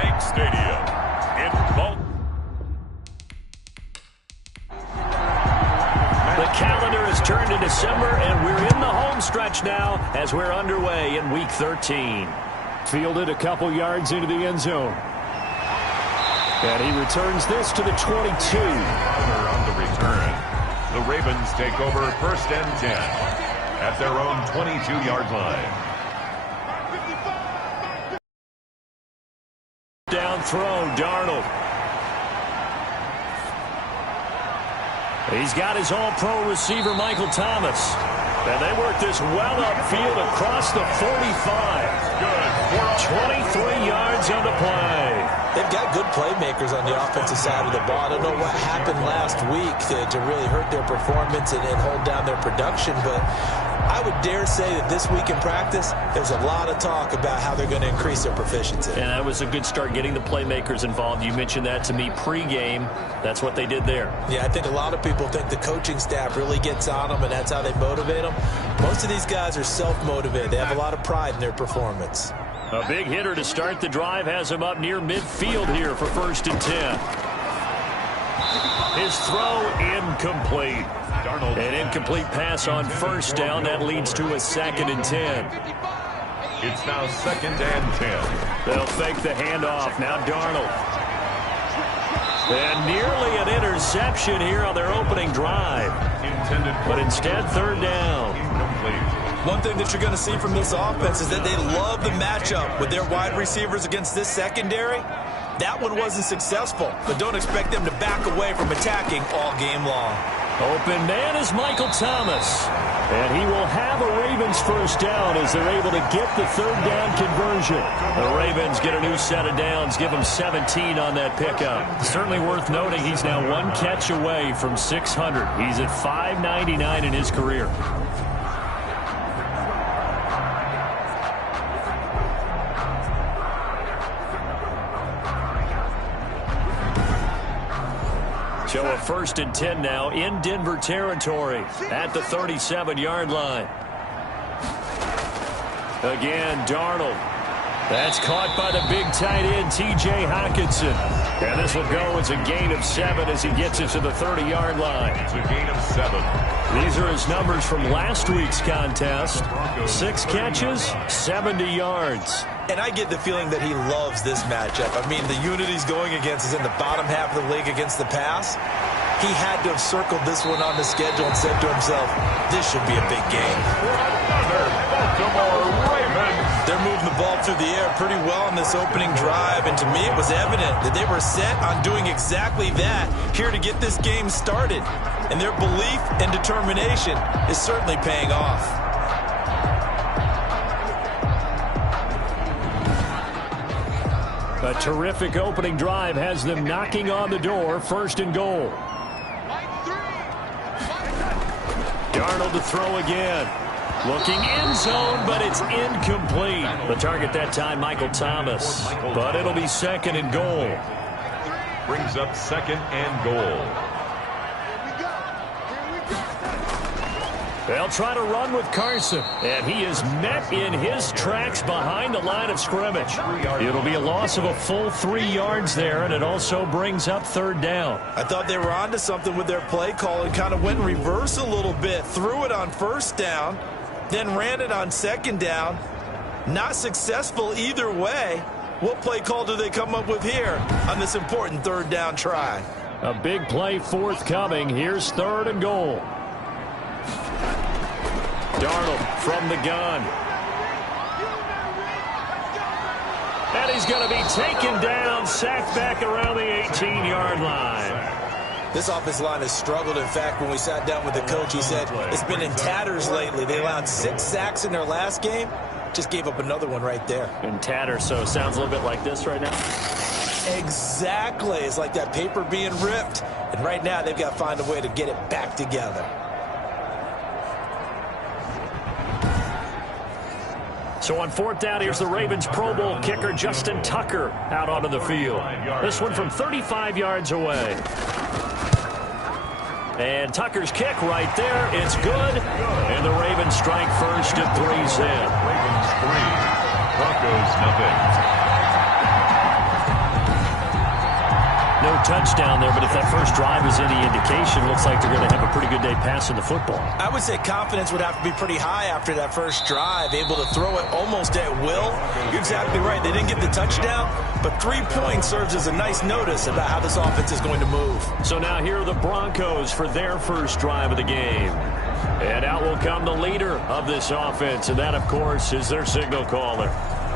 Bank Stadium in Baltimore. The calendar has turned to December, and we're in the home stretch now as we're underway in Week 13. Fielded a couple yards into the end zone. And he returns this to the 22. On the return, the Ravens take over 1st and 10 at their own 22-yard line. Down throw, Darnold. He's got his all-pro receiver, Michael Thomas. And they work this well upfield across the 45. Good. 23 yards on the play. They've got good playmakers on the offensive side of the ball. I don't know what happened last week to really hurt their performance and hold down their production, but I would dare say that this week in practice, there's a lot of talk about how they're going to increase their proficiency. And that was a good start, getting the playmakers involved. You mentioned that to me pregame. That's what they did there. Yeah, I think a lot of people think the coaching staff really gets on them, and that's how they motivate them. Most of these guys are self-motivated. They have a lot of pride in their performance. A big hitter to start the drive has him up near midfield here for 1st and 10. His throw incomplete. An incomplete pass on 1st down. That leads to a 2nd and 10. It's now 2nd and 10. They'll fake the handoff. Now Darnold. And nearly an interception here on their opening drive. But instead, 3rd down. Incomplete. One thing that you're going to see from this offense is that they love the matchup with their wide receivers against this secondary. That one wasn't successful, but don't expect them to back away from attacking all game long. Open man is Michael Thomas. And he will have a Ravens 1st down as they're able to get the 3rd down conversion. The Ravens get a new set of downs, give him 17 on that pickup. Certainly worth noting he's now 1 catch away from 600. He's at 599 in his career. So a 1st and 10 now in Denver territory at the 37-yard line. Again, Darnold. That's caught by the big tight end, T.J. Hockenson. And this will go as a gain of 7 as he gets it to the 30-yard line. It's a gain of 7. These are his numbers from last week's contest. 6 catches, 70 yards. And I get the feeling that he loves this matchup. I mean, the unit he's going against is in the bottom half of the league against the pass. He had to have circled this one on the schedule and said to himself, this should be a big game. Baltimore Ravens. They're moving the ball through the air pretty well in this opening drive, and to me it was evident that they were set on doing exactly that here to get this game started. And their belief and determination is certainly paying off. A terrific opening drive has them knocking on the door, 1st and goal. Darnold to throw again. Looking end zone, but it's incomplete. The target that time, Michael Thomas. But it'll be 2nd and goal. Brings up 2nd and goal. They'll try to run with Carson, and he is met in his tracks behind the line of scrimmage. It'll be a loss of a full 3 yards there, and it also brings up 3rd down. I thought they were onto something with their play call and kind of went in reverse a little bit. Threw it on 1st down, then ran it on 2nd down. Not successful either way. What play call do they come up with here on this important 3rd down try? A big play forthcoming. Here's 3rd and goal. Darnold from the gun. And he's going to be taken down, sacked back around the 18-yard line. This offensive line has struggled. In fact, when we sat down with the coach, he said it's been in tatters lately. They allowed 6 sacks in their last game. Just gave up another one right there. In tatters, so it sounds a little bit like this right now. Exactly. It's like that paper being ripped. And right now, they've got to find a way to get it back together. So on 4th down, here's the Ravens Pro Bowl kicker, Justin Tucker, out onto the field. This one from 35 yards away. And Tucker's kick right there. It's good. And the Ravens strike first at 3-0. Ravens 3, Broncos nothing. touchdown there, but if that first drive is any indication, looks like they're going to have a pretty good day passing the football. I would say confidence would have to be pretty high after that first drive, able to throw it almost at will. You're exactly right. They didn't get the touchdown, but 3 points serves as a nice notice about how this offense is going to move. So now here are the Broncos for their first drive of the game. And out will come the leader of this offense, and that, of course, is their signal caller.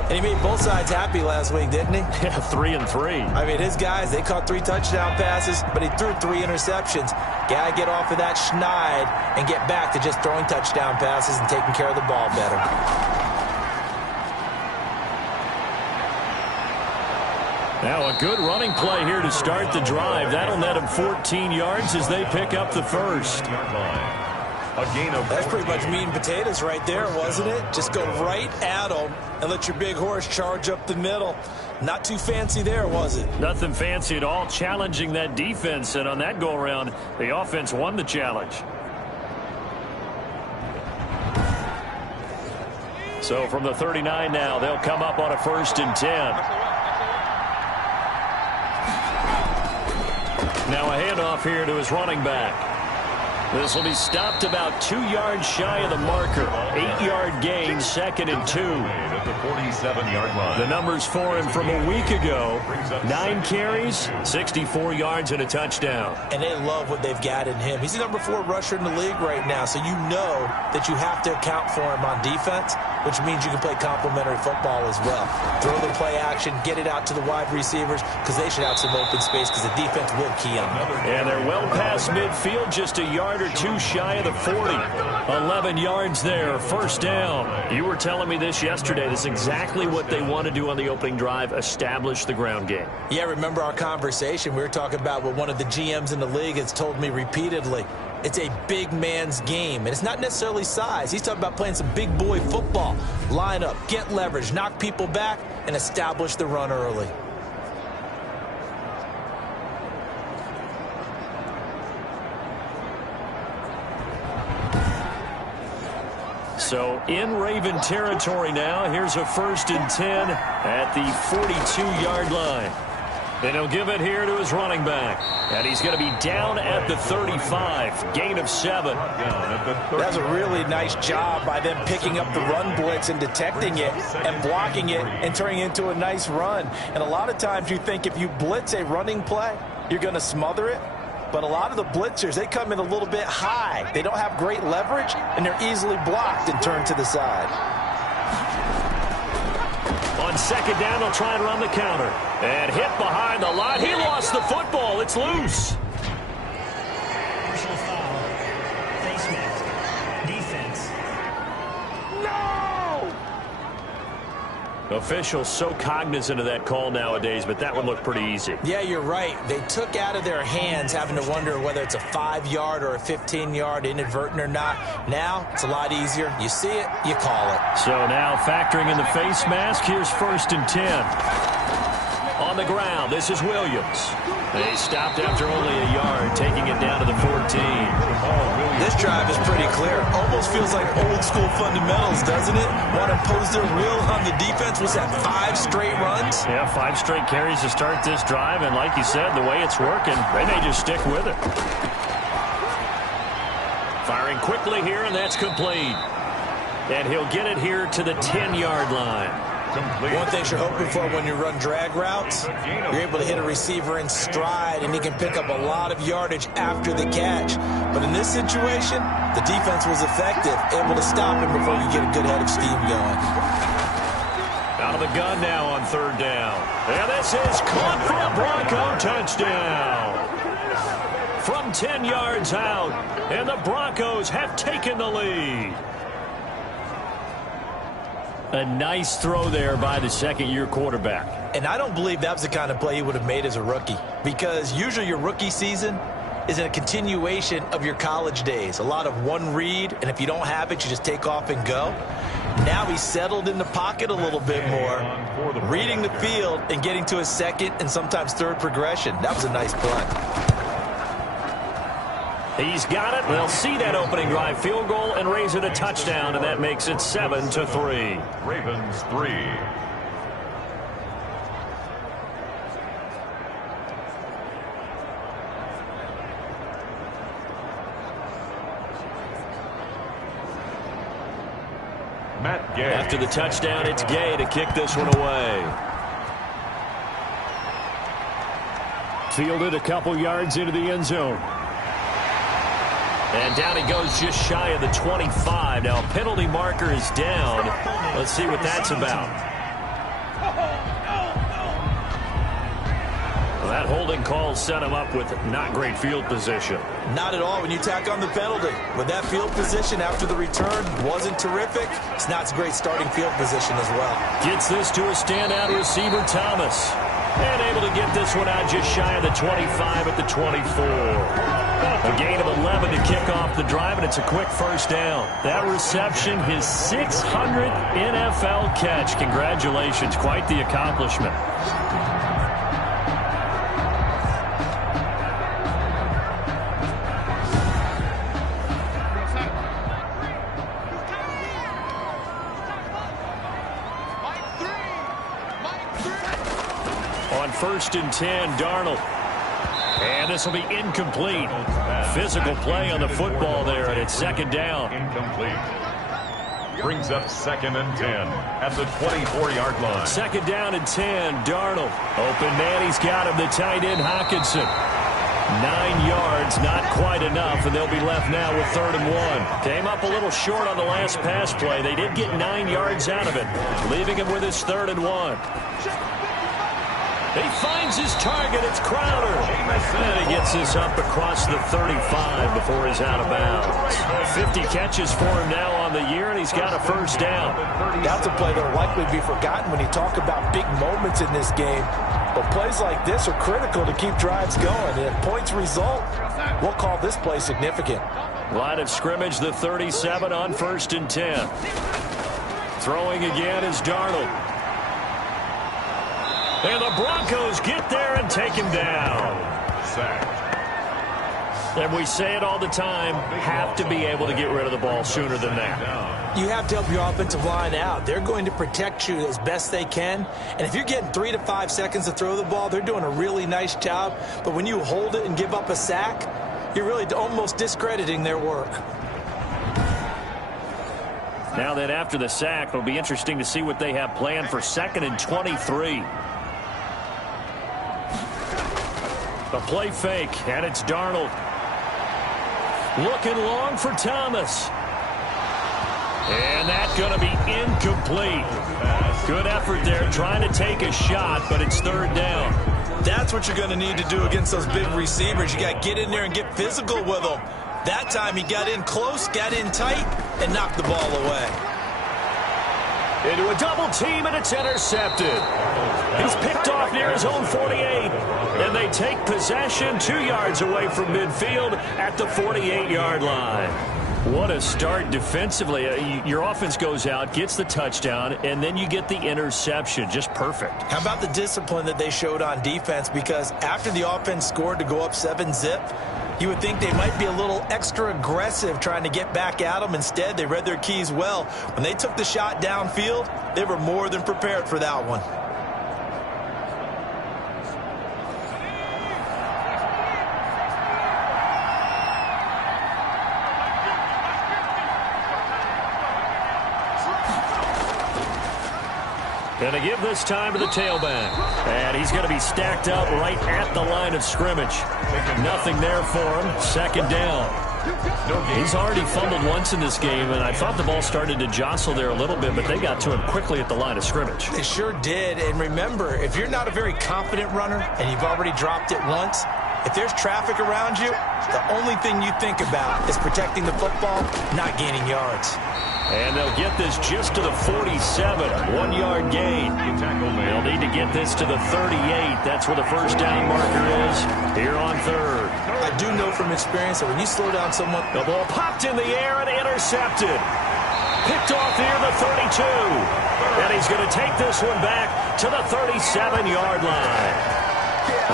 And he made both sides happy last week, didn't he? Yeah, 3-3. I mean, his guys, they caught 3 touchdown passes, but he threw 3 interceptions. Got to get off of that schneid and get back to just throwing touchdown passes and taking care of the ball better. Now a good running play here to start the drive. That'll net him 14 yards as they pick up the first. A gain of That's pretty much meat and potatoes right there, wasn't it? Just go right at them and let your big horse charge up the middle. Not too fancy there, was it? Nothing fancy at all, challenging that defense, and on that go-around, the offense won the challenge. So from the 39 now, they'll come up on a 1st and 10. Now a handoff here to his running back. This will be stopped about 2 yards shy of the marker. 8-yard gain, 2nd and 2. at the 47-yard line. The numbers for him from a week ago: 9 carries, 64 yards, and a touchdown. And they love what they've got in him. He's the number 4 rusher in the league right now, so you know that you have to account for him on defense, which means you can play complementary football as well. Throw the play action, get it out to the wide receivers, because they should have some open space, because the defense will key on them. And they're well past midfield, just a yard or 2 shy of the 40. 11 yards there, 1st down. You were telling me this yesterday. This is exactly what they want to do on the opening drive, establish the ground game. Yeah, remember our conversation? We were talking about what one of the GMs in the league has told me repeatedly. It's a big man's game, and it's not necessarily size. He's talking about playing some big boy football. Line up, get leverage, knock people back, and establish the run early. So in Raven territory now. Here's a 1st and 10 at the 42-yard line. Then he'll give it here to his running back. And he's going to be down at the 35. Gain of 7. That's a really nice job by them picking up the run blitz and detecting it and blocking it and turning it into a nice run. And a lot of times you think if you blitz a running play, you're going to smother it. But a lot of the blitzers, they come in a little bit high. They don't have great leverage, and they're easily blocked and turned to the side. On 2nd down, they'll try and run the counter. And hit behind the line. He lost the football. It's loose. Personal foul. Face mask. Defense. Officials so cognizant of that call nowadays, but that one looked pretty easy. Yeah, you're right. They took out of their hands having to wonder whether it's a 5-yard or a 15-yard, inadvertent or not. Now, it's a lot easier. You see it, you call it. So now factoring in the face mask, here's 1st and 10. On the ground, this is Williams. They stopped after only a yard, taking it down to the 14. This drive is pretty clear. Almost feels like old school fundamentals, doesn't it? Want to impose their will on the defense. Was that 5 straight runs? Yeah, 5 straight carries to start this drive, and like you said, the way it's working, they may just stick with it. Firing quickly here, and that's complete. And he'll get it here to the 10-yard line. One thing you're hoping for when you run drag routes, you're able to hit a receiver in stride, and he can pick up a lot of yardage after the catch. But in this situation, the defense was effective, able to stop him before you get a good head of steam going. Out of the gun now on 3rd down. And this is caught for a Bronco touchdown. From 10 yards out, and the Broncos have taken the lead. A nice throw there by the 2nd-year quarterback. And I don't believe that was the kind of play he would have made as a rookie, because usually your rookie season is a continuation of your college days. A lot of one read, and if you don't have it, you just take off and go. Now he's settled in the pocket a little bit more, reading the field and getting to his 2nd and sometimes 3rd progression. That was a nice play. He's got it. They'll see that opening drive field goal and raise it a touchdown, and that makes it 7-3. Ravens 3. Matt Gay. After the touchdown, it's Gay to kick this one away. Fielded a couple yards into the end zone. And down he goes just shy of the 25. Now a penalty marker is down. Let's see what that's about. Well, that holding call set him up with not great field position. Not at all when you tack on the penalty. With that field position after the return wasn't terrific. It's not a great starting field position as well. Gets this to a standout receiver, Thomas. And able to get this one out just shy of the 25 at the 24. A gain of 11 to kick off the drive, and it's a quick first down. That reception, his 600th NFL catch. Congratulations. Quite the accomplishment. On 1st and 10, Darnold. And this will be incomplete. Physical play on the football there, and it's 2nd down. Incomplete. Brings up 2nd and 10 at the 24-yard line. 2nd down and 10, Darnold. Open man, he's got him, the tight end, Hockenson. 9 yards, not quite enough, and they'll be left now with 3rd and 1. Came up a little short on the last pass play. They did get 9 yards out of it, leaving him with his 3rd and 1. He finds his target. It's Crowder. And he gets this up across the 35 before he's out of bounds. 50 catches for him now on the year, and he's got a 1st down. That's a play that will likely be forgotten when you talk about big moments in this game. But plays like this are critical to keep drives going. And if points result, we'll call this play significant. Line of scrimmage, the 37 on 1st and 10. Throwing again is Darnold. And the Broncos get there and take him down. Sacked. And we say it all the time, have to be able to get rid of the ball sooner than that. You have to help your offensive line out. They're going to protect you as best they can. And if you're getting 3 to 5 seconds to throw the ball, they're doing a really nice job. But when you hold it and give up a sack, you're really almost discrediting their work. Now that after the sack, it'll be interesting to see what they have planned for 2nd and 23. A play fake, and it's Darnold. Looking long for Thomas. And that's going to be incomplete. Good effort there, trying to take a shot, but it's 3rd down. That's what you're going to need to do against those big receivers. You got to get in there and get physical with them. That time he got in close, got in tight, and knocked the ball away. Into a double team, and it's intercepted. He's picked off near his own 48. And they take possession 2 yards away from midfield at the 48-yard line. What a start defensively. Your offense goes out, gets the touchdown, and then you get the interception. Just perfect. How about the discipline that they showed on defense? Because after the offense scored to go up 7-zip, you would think they might be a little extra aggressive trying to get back at them. Instead, they read their keys well. When they took the shot downfield, they were more than prepared for that one. And to give this time to the tailback. And he's going to be stacked up right at the line of scrimmage. Nothing there for him. 2nd down. He's already fumbled once in this game, and I thought the ball started to jostle there a little bit, but they got to him quickly at the line of scrimmage. They sure did. And remember, if you're not a very confident runner and you've already dropped it once, if there's traffic around you, the only thing you think about is protecting the football, not gaining yards. And they'll get this just to the 47, 1-yard gain. They'll need to get this to the 38. That's where the 1st down marker is here on 3rd. I do know from experience that when you slow down someone... The ball popped in the air and intercepted. Picked off near the 32. And he's going to take this one back to the 37-yard line.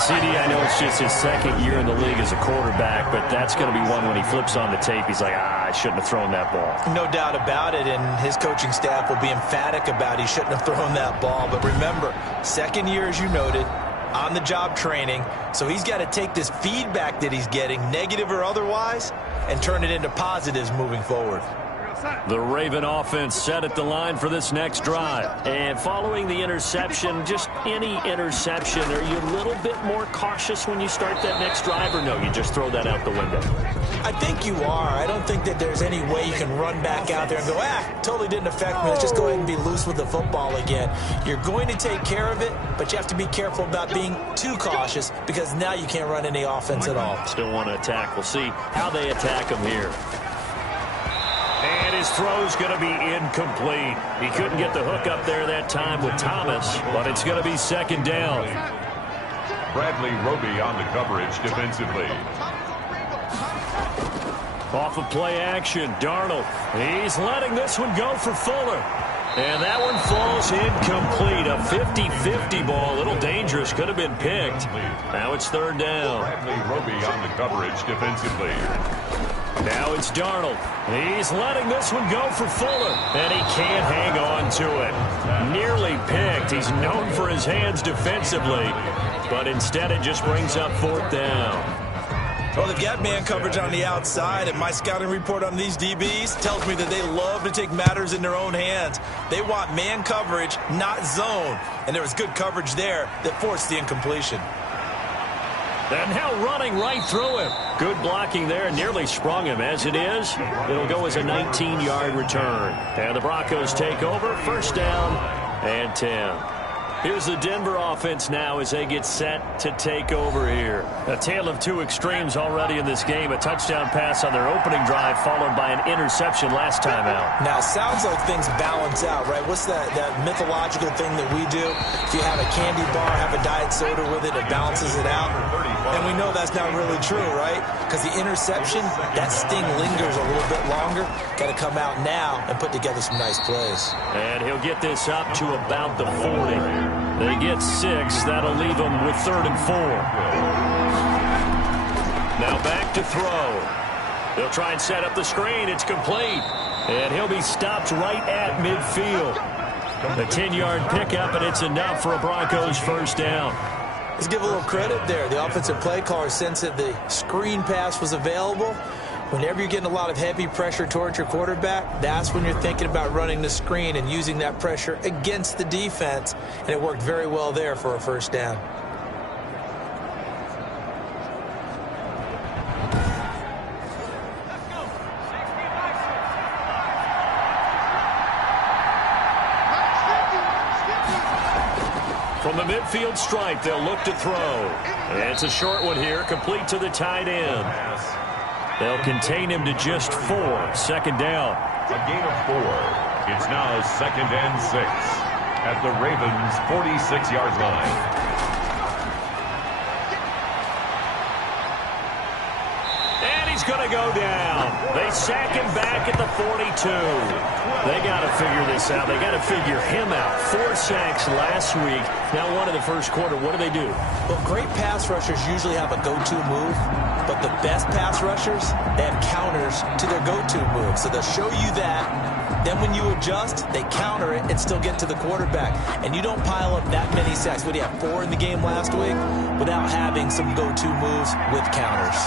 CD, I know it's just his 2nd year in the league as a quarterback, but that's going to be one when he flips on the tape. He's like, I shouldn't have thrown that ball. No doubt about it, and his coaching staff will be emphatic about he shouldn't have thrown that ball. But remember, 2nd year, as you noted, on-the-job training, so he's got to take this feedback that he's getting, negative or otherwise, and turn it into positives moving forward. The Raven offense set at the line for this next drive. And following the interception, just any interception, are you a little bit more cautious when you start that next drive, or no, you just throw that out the window? I think you are. I don't think that there's any way you can run back out there and go, totally didn't affect me. Let's just go ahead and be loose with the football again. You're going to take care of it, but you have to be careful about being too cautious because now you can't run any offense at all. Still want to attack. We'll see how they attack him here. And his throw's going to be incomplete. He couldn't get the hook up there that time with Thomas, but it's going to be second down. Bradley Roby on the coverage defensively. Off of play action, Darnold. He's letting this one go for Fuller. And that one falls incomplete. A 50-50 ball. A little dangerous. Could have been picked. Now it's third down. Bradley Roby on the coverage defensively. Now it's Darnold. He's letting this one go for Fuller. And he can't hang on to it. Nearly picked. He's known for his hands defensively. But instead it just brings up fourth down. Well, they've got man coverage on the outside, and my scouting report on these DBs tells me that they love to take matters in their own hands. They want man coverage, not zone. And there was good coverage there that forced the incompletion. And now running right through him. Good blocking there, nearly sprung him. As it is, it'll go as a 19-yard return. And the Broncos take over, first down and 10. Here's the Denver offense now as they get set to take over here. A tale of two extremes already in this game. A touchdown pass on their opening drive followed by an interception last time out. Now, sounds like things balance out, right? What's that mythological thing that we do? If you have a candy bar, have a diet soda with it, it balances it out. And we know that's not really true, right? Because the interception, that sting lingers a little bit longer. Got to come out now and put together some nice plays. And he'll get this up to about the 40. They get 6. That'll leave them with 3rd and 4. Now back to throw. They'll try and set up the screen. It's complete. And he'll be stopped right at midfield. A 10-yard pickup, and it's enough for a Broncos first down. Let's give a little credit there. The offensive play caller sensed that the screen pass was available. Whenever you're getting a lot of heavy pressure towards your quarterback, that's when you're thinking about running the screen and using that pressure against the defense. And it worked very well there for a first down. From the midfield stripe, they'll look to throw. And it's a short one here, complete to the tight end. They'll contain him to just 4. Second down. A gain of 4. It's now 2nd and 6 at the Ravens' 46-yard line. And he's going to go down. They sack him back at the 42. They got to figure this out. They got to figure him out. 4 sacks last week. Now one in the first quarter. What do? Well, great pass rushers usually have a go-to move. But the best pass rushers, they have counters to their go-to move. So they'll show you that. Then when you adjust, they counter it and still get to the quarterback. And you don't pile up that many sacks. What do you have, 4 in the game last week? Without having some go-to moves with counters.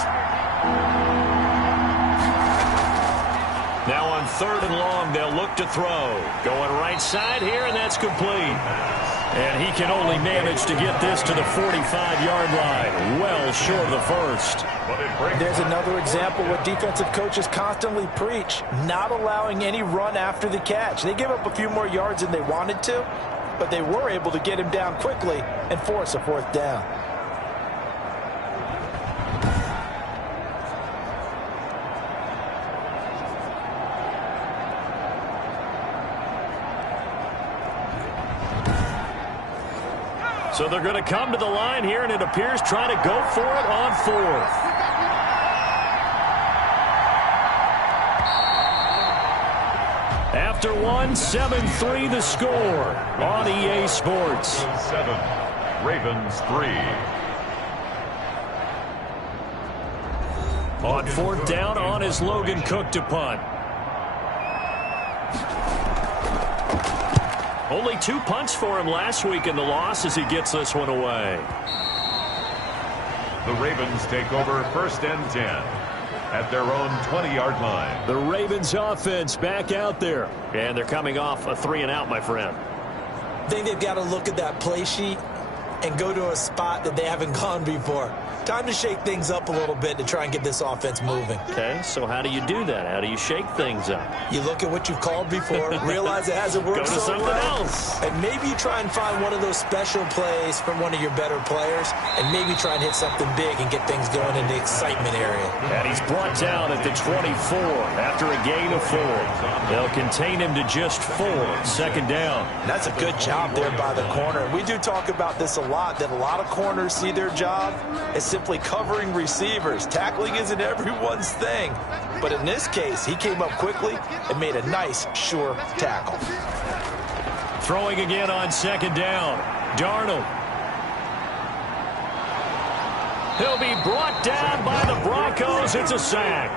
Now on 3rd and long, they'll look to throw. Going right side here, and that's complete. And he can only manage to get this to the 45-yard line. Well short of the first. There's another example what defensive coaches constantly preach, not allowing any run after the catch. They give up a few more yards than they wanted to, but they were able to get him down quickly and force a 4th down. So they're going to come to the line here, and it appears trying to go for it on 4th. After 1, 7-3 the score on EA Sports. 7, Ravens 3. On 4th down, on is Logan Cook to punt. Only 2 punts for him last week in the loss as he gets this one away. The Ravens take over 1st and 10 at their own 20-yard line. The Ravens offense back out there. And they're coming off a 3-and-out, my friend. I think they've got to look at that play sheet and go to a spot that they haven't gone before. Time to shake things up a little bit to try and get this offense moving. Okay, so how do you do that? How do you shake things up? You look at what you've called before, realize it hasn't worked Go to so something well, else. and maybe you try and find one of those special plays from one of your better players, and maybe try and hit something big and get things going in the excitement area. And he's brought down at the 24 after a gain of 4. They'll contain him to just 4. Second down. And that's a good job there by the corner. We do talk about this a lot, that a lot of corners see their job as simply covering receivers. Tackling isn't everyone's thing. But in this case, he came up quickly and made a nice, sure tackle. Throwing again on second down. Darnold. He'll be brought down by the Broncos. It's a sack.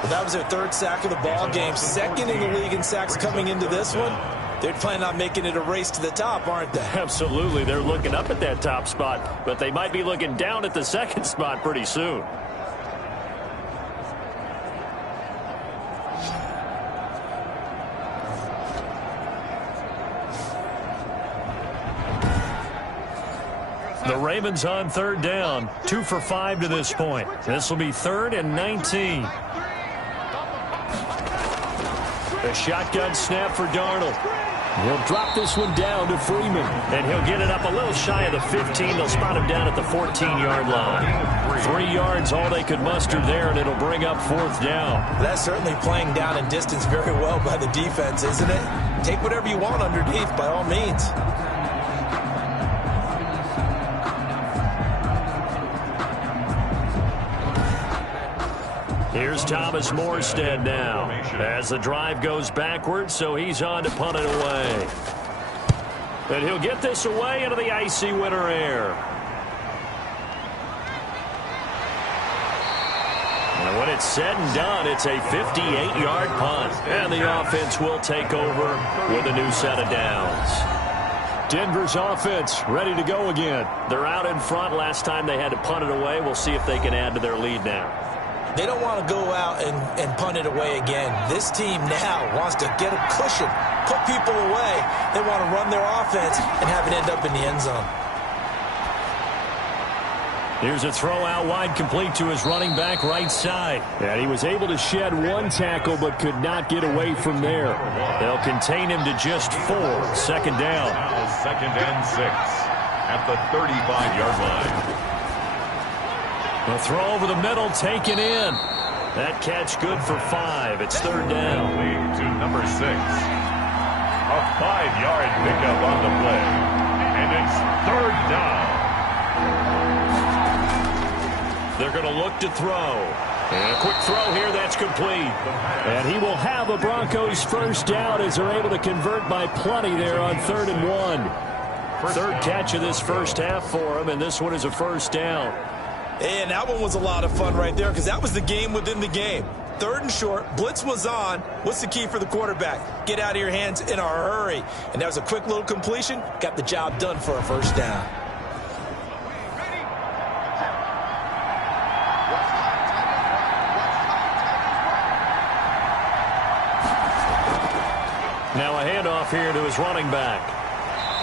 Well, that was their 3rd sack of the ball game. 2nd in the league in sacks coming into this one. They're planning on making it a race to the top, aren't they? Absolutely. They're looking up at that top spot, but they might be looking down at the 2nd spot pretty soon. The Ravens on 3rd down. 2 for 5 to this point. This will be 3rd and 19. A shotgun snap for Darnold. He'll drop this one down to Freeman. And he'll get it up a little shy of the 15. They'll spot him down at the 14-yard line. 3 yards, all they could muster there, and it'll bring up 4th down. That's certainly playing down in distance very well by the defense, isn't it? Take whatever you want underneath, by all means. Here's Thomas Morstead now as the drive goes backwards, so he's on to punt it away. And he'll get this away into the icy winter air. And when it's said and done, it's a 58-yard punt. And the offense will take over with a new set of downs. Denver's offense ready to go again. They're out in front. Last time they had to punt it away. We'll see if they can add to their lead now. They don't want to go out and punt it away again. This team now wants to get a cushion, put people away. They want to run their offense and have it end up in the end zone. Here's a throw out wide, complete to his running back right side. And he was able to shed 1 tackle but could not get away from there. They'll contain him to just 4. Second down. Now 2nd and 6 at the 35-yard line. A throw over the middle, taken in. That catch good for 5. It's 3rd down. Lead to number 6. A 5-yard pickup on the play. And it's 3rd down. They're going to look to throw. And a quick throw here, that's complete. And he will have a Broncos 1st down as they're able to convert by plenty there on 3rd and 1. 3rd catch of this first half for him, and this one is a 1st down. And that one was a lot of fun right there because that was the game within the game. 3rd and short, blitz was on. What's the key for the quarterback? Get out of your hands in a hurry. And that was a quick little completion. Got the job done for a 1st down. Now a handoff here to his running back.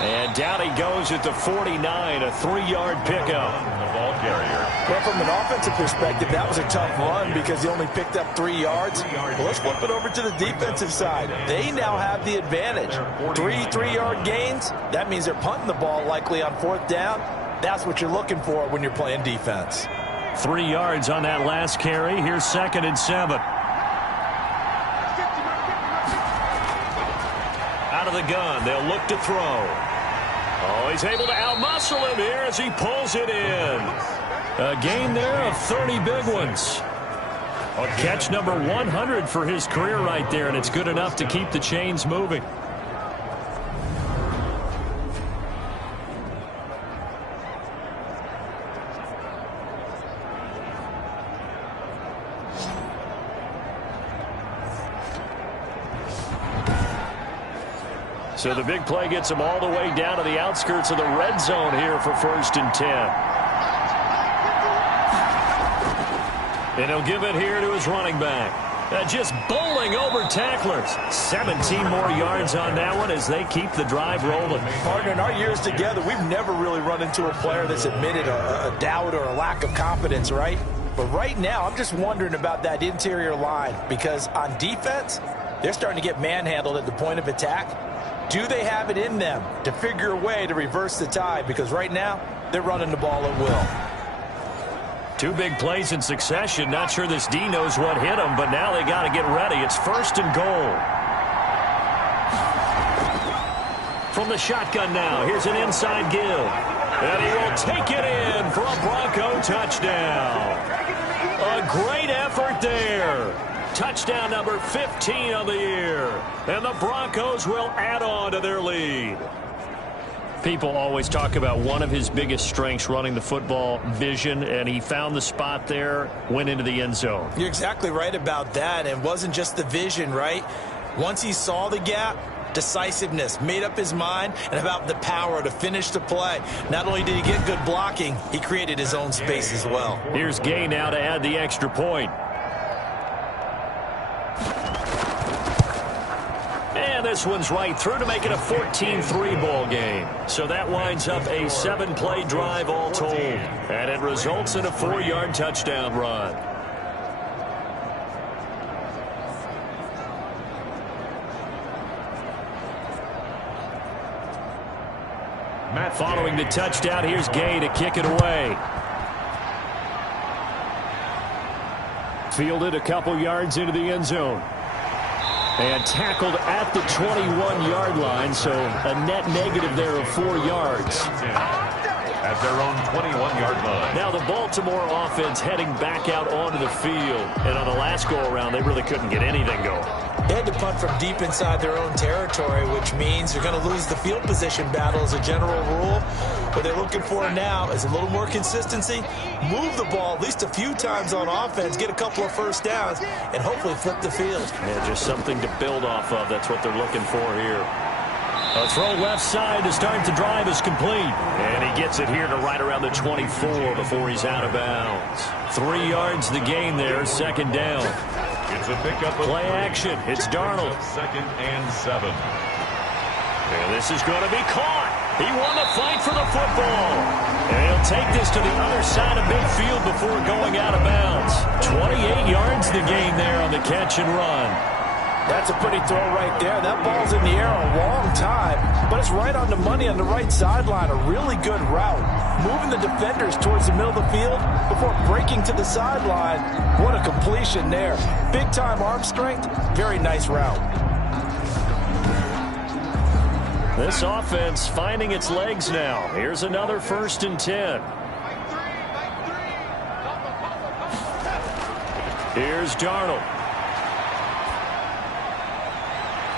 And down he goes at the 49, a 3-yard pickup. The ball carrier. Well, from an offensive perspective, that was a tough run because he only picked up 3 yards. Well, let's flip it over to the defensive side. They now have the advantage. 3 3-yard gains. That means they're punting the ball likely on 4th down. That's what you're looking for when you're playing defense. 3 yards on that last carry. Here's 2nd and 7. Out of the gun, they'll look to throw. Oh, he's able to outmuscle him here as he pulls it in. A gain there of 30 big ones. Catch number 100 for his career right there, and it's good enough to keep the chains moving. So the big play gets him all the way down to the outskirts of the red zone here for 1st and 10. And he'll give it here to his running back. Just bowling over tacklers. 17 more yards on that one as they keep the drive rolling. Partner, in our years together, we've never really run into a player that's admitted a doubt or a lack of confidence, right? But right now, I'm just wondering about that interior line because on defense, they're starting to get manhandled at the point of attack. Do they have it in them to figure a way to reverse the tide? Because right now, they're running the ball at will. 2 big plays in succession. Not sure this D knows what hit him, but now they got to get ready. It's 1st and goal. From the shotgun now, here's an inside give. And he will take it in for a Bronco touchdown. A great effort there. Touchdown number 15 on the year. And the Broncos will add on to their lead. People always talk about one of his biggest strengths running the football, vision, and he found the spot there, went into the end zone. You're exactly right about that. It wasn't just the vision, right? Once he saw the gap, decisiveness, made up his mind, and about the power to finish the play. Not only did he get good blocking, he created his own space as well. Here's Gay now to add the extra point. And this one's right through to make it a 14-3 ball game. So that winds up a 7-play drive all told. And it results in a 4-yard touchdown run. Following the touchdown, here's Gay to kick it away. Fielded a couple yards into the end zone. And tackled at the 21-yard line, so a net negative there of 4 yards. At their own 21-yard line. Now the Baltimore offense heading back out onto the field. And on the last go-around, they really couldn't get anything going. They had to punt from deep inside their own territory, which means they're going to lose the field position battle as a general rule. What they're looking for now is a little more consistency, move the ball at least a few times on offense, get a couple of first downs, and hopefully flip the field. Yeah, just something to build off of. That's what they're looking for here. A throw left side to start the drive is complete. And he gets it here to right around the 24 before he's out of bounds. 3 yards the gain there, 2nd down. It's a pickup of play action. It's Darnold. 2nd and 7. And this is going to be caught. He won the fight for the football. And he'll take this to the other side of midfield before going out of bounds. 28 yards the gain there on the catch and run. That's a pretty throw right there. That ball's in the air a long time, but it's right on the money on the right sideline. A really good route. Moving the defenders towards the middle of the field before breaking to the sideline. What a completion there. Big-time arm strength. Very nice route. This offense finding its legs now. Here's another 1st and 10. Here's Darnold.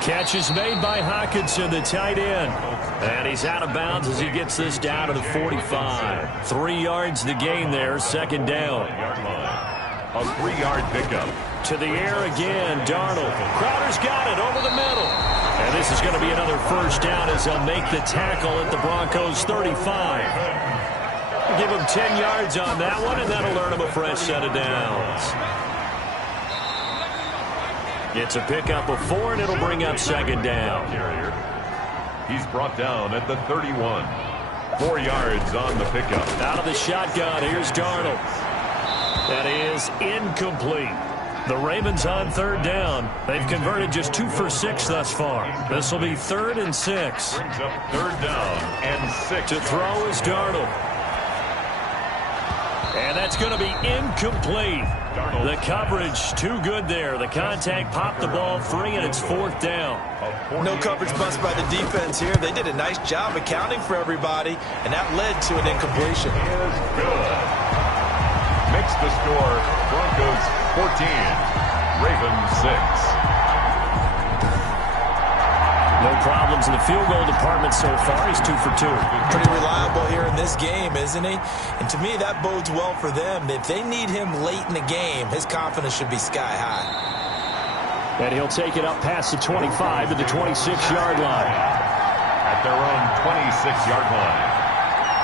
Catch is made by Hockenson, the tight end. And he's out of bounds as he gets this down to the 45. 3 yards the gain there, 2nd down. A 3-yard pickup. To the air again, Darnold. Crowder's got it over the middle. And this is going to be another 1st down as they'll make the tackle at the Broncos' 35. Give him 10 yards on that one, and that'll earn him a fresh set of downs. It's a pickup of 4, and it'll bring up 2nd down. He's brought down at the 31. 4 yards on the pickup. Out of the shotgun, here's Darnold. That is incomplete. The Ravens on 3rd down. They've converted just 2 for 6 thus far. This will be 3rd and 6. Brings up 3rd down and 6. To throw is Darnold. And that's going to be incomplete. Darnold. The coverage too good there. The contact popped the ball free, and it's 4th down. No coverage bust by the defense here. They did a nice job accounting for everybody, and that led to an incompletion. Is good. Makes the score Broncos 14, Ravens 6. No problems in the field goal department so far. He's 2 for 2. Pretty reliable here in this game, isn't he? And to me, that bodes well for them. If they need him late in the game, his confidence should be sky high. And he'll take it up past the 25 to the 26-yard line. At their own 26-yard line.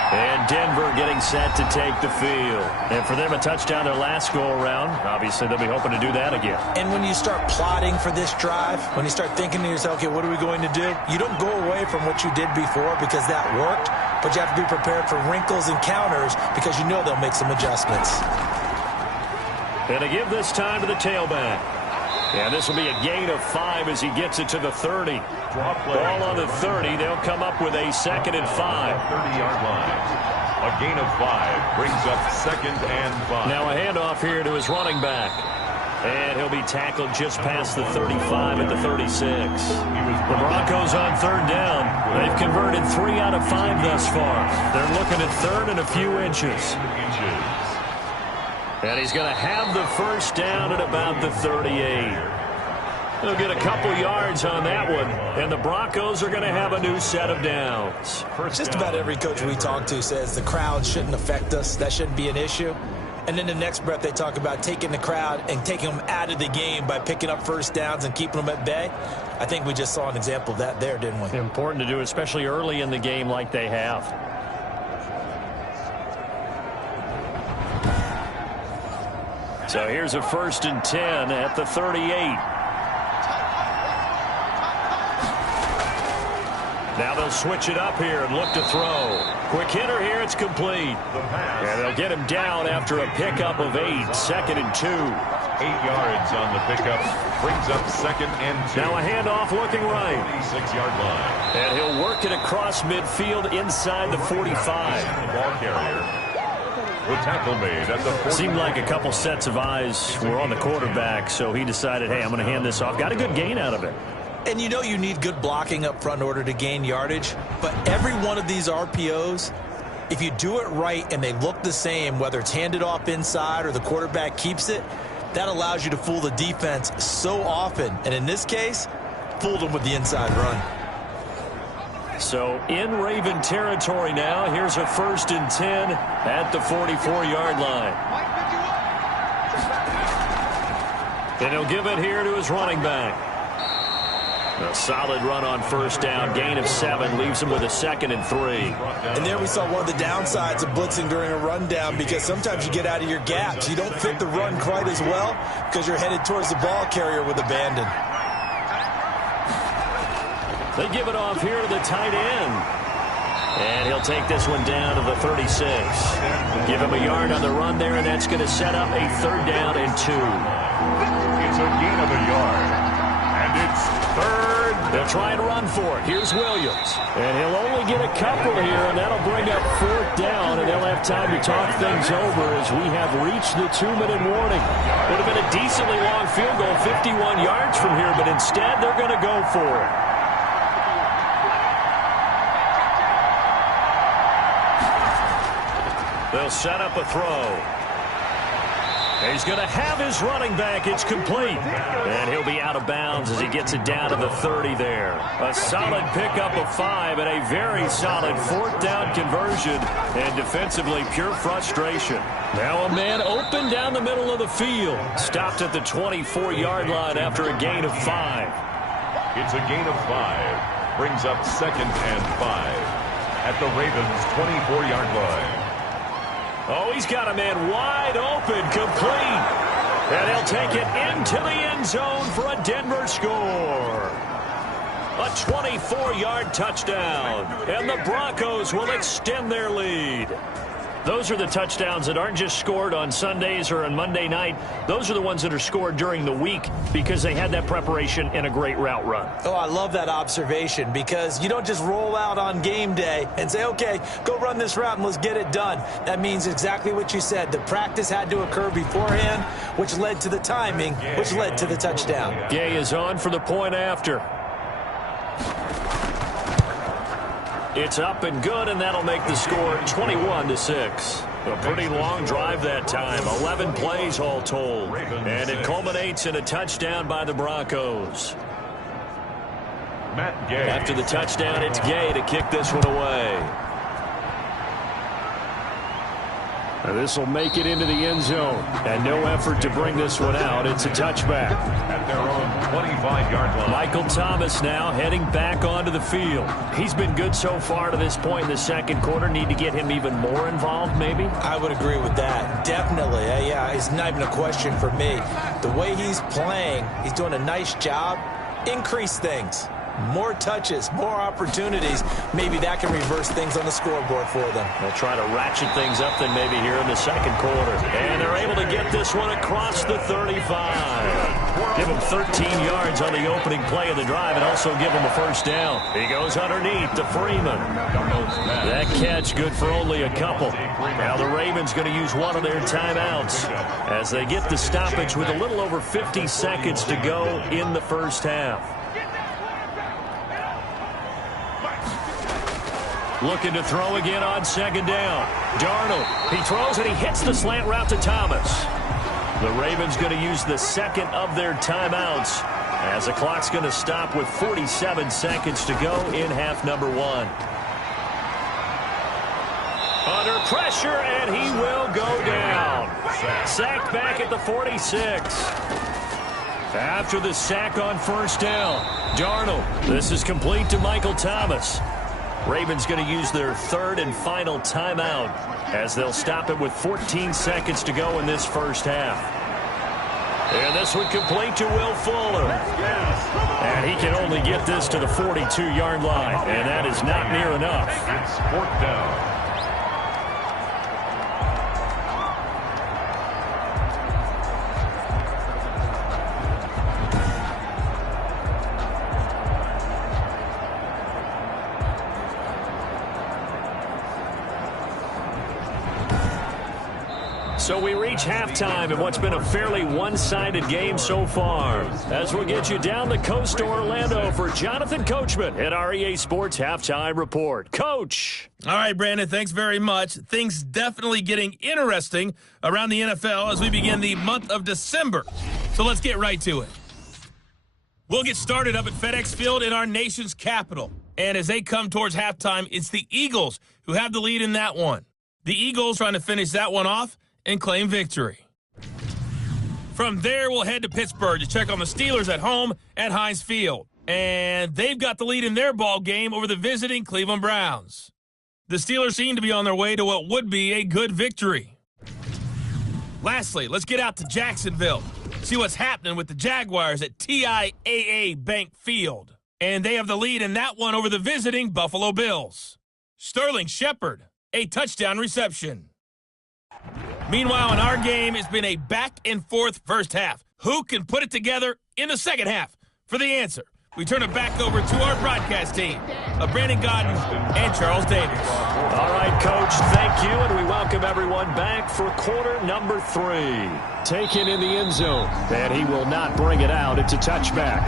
And Denver getting set to take the field. And for them, a touchdown their last go-around. Obviously, they'll be hoping to do that again. And when you start plotting for this drive, when you start thinking to yourself, okay, what are we going to do? You don't go away from what you did before because that worked, but you have to be prepared for wrinkles and counters because you know they'll make some adjustments. And to give this time to the tailback. And this will be a gain of 5 as he gets it to the 30. Ball on the 30. They'll come up with a 2nd and 5. 30-yard line. A gain of 5 brings up 2nd and 5. Now a handoff here to his running back. And he'll be tackled just past the 35 at the 36. The Broncos on 3rd down. They've converted 3 out of 5 thus far. They're looking at 3rd and a few inches. And he's going to have the 1st down at about the 38. They'll get a couple yards on that one, and the Broncos are going to have a new set of downs. Just about every coach we talk to says the crowd shouldn't affect us. That shouldn't be an issue. And then the next breath they talk about taking the crowd and taking them out of the game by picking up 1st downs and keeping them at bay. I think we just saw an example of that there, didn't we? Important to do, especially early in the game like they have. So here's a 1st and 10 at the 38. Now they'll switch it up here and look to throw. Quick hitter here, it's complete. And they'll get him down after a pickup of 8, 2nd and 2. 8 yards on the pickup brings up 2nd and 2. Now a handoff looking right. 26-yard line. And he'll work it across midfield inside the 45. The ball carrier. The tackle made at the 40. Seemed like a couple sets of eyes were on the quarterback, so he decided, hey, I'm going to hand this off. Got a good gain out of it. And you know you need good blocking up front in order to gain yardage. But every one of these RPOs, if you do it right and they look the same, whether it's handed off inside or the quarterback keeps it, that allows you to fool the defense so often. And in this case, fooled them with the inside run. So in Raven territory now. Here's a 1st and 10 at the 44-yard line. And he'll give it here to his running back. A solid run on 1st down. Gain of 7 leaves him with a 2nd and 3. And there we saw one of the downsides of blitzing during a rundown because sometimes you get out of your gaps. You don't fit the run quite as well because you're headed towards the ball carrier with abandon. They give it off here to the tight end. And he'll take this one down to the 36. Give him a yard on the run there, and that's going to set up a 3rd down and 2. It's a gain of a yard. And it's 3rd. They'll try and run for it. Here's Williams. And he'll only get a couple here, and that'll bring up 4th down, and they'll have time to talk things over as we have reached the 2-minute warning. Would have been a decently long field goal, 51 yards from here, but instead they're going to go for it. They'll set up a throw. He's going to have his running back. It's complete. And he'll be out of bounds as he gets it down to the 30 there. A solid pickup of 5 and a very solid 4th down conversion. And defensively, pure frustration. Now a man open down the middle of the field. Stopped at the 24-yard line after a gain of 5. It's a gain of 5. Brings up 2nd and 5 at the Ravens' 24-yard line. Oh, he's got a man wide open, complete. And he'll take it into the end zone for a Denver score. A 24-yard touchdown. And the Broncos will extend their lead. Those are the touchdowns that aren't just scored on Sundays or on Monday night. Those are the ones that are scored during the week because they had that preparation and a great route run. Oh, I love that observation because you don't just roll out on game day and say, okay, go run this route and let's get it done. That means exactly what you said. The practice had to occur beforehand, which led to the timing, which led to the touchdown. Gay is on for the point after. It's up and good, and that'll make the score 21-6. A pretty long drive that time, 11 plays all told. And it culminates in a touchdown by the Broncos. Matt Gay. After the touchdown, it's Gay to kick this one away. This will make it into the end zone. And no effort to bring this one out. It's a touchback. At their own 25-yard line. Michael Thomas now heading back onto the field. He's been good so far to this point in the second quarter. Need to get him even more involved, maybe? I would agree with that. Definitely. Yeah, it's not even a question for me. The way he's playing, he's doing a nice job. Increase things. More touches, more opportunities. Maybe that can reverse things on the scoreboard for them. They'll try to ratchet things up then maybe here in the second quarter. And they're able to get this one across the 35. Give him 13 yards on the opening play of the drive and also give him a first down. He goes underneath to Freeman. That catch good for only a couple. Now the Ravens going to use one of their timeouts as they get the stoppage with a little over 50 seconds to go in the first half. Looking to throw again on second down. Darnold, he throws and he hits the slant route to Thomas. The Ravens going to use the second of their timeouts as the clock's going to stop with 47 seconds to go in half number one. Under pressure, and he will go down. Sacked back at the 46. After the sack on first down, Darnold, this is complete to Michael Thomas. Ravens going to use their third and final timeout as they'll stop it with 14 seconds to go in this first half. And this one complete to Will Fuller. And he can only get this to the 42-yard line, and that is not near enough. It's fourth down. So we reach halftime in what's been a fairly one-sided game so far. As we'll get you down the coast to Orlando for Jonathan Coachman at our EA Sports Halftime Report. Coach! All right, Brandon, thanks very much. Things definitely getting interesting around the NFL as we begin the month of December. So let's get right to it. We'll get started up at FedEx Field in our nation's capital. And as they come towards halftime, it's the Eagles who have the lead in that one. The Eagles trying to finish that one off and claim victory. From there, we'll head to Pittsburgh to check on the Steelers at home at Heinz Field. And they've got the lead in their ball game over the visiting Cleveland Browns. The Steelers seem to be on their way to what would be a good victory. Lastly, let's get out to Jacksonville, see what's happening with the Jaguars at TIAA Bank Field. And they have the lead in that one over the visiting Buffalo Bills. Sterling Shepard, a touchdown reception. Meanwhile, in our game, it's been a back-and-forth first half. Who can put it together in the second half? For the answer, we turn it back over to our broadcast team of Brandon Godden and Charles Davis. All right, Coach, thank you, and we welcome everyone back for quarter number 3. Taken in the end zone, and he will not bring it out. It's a touchback.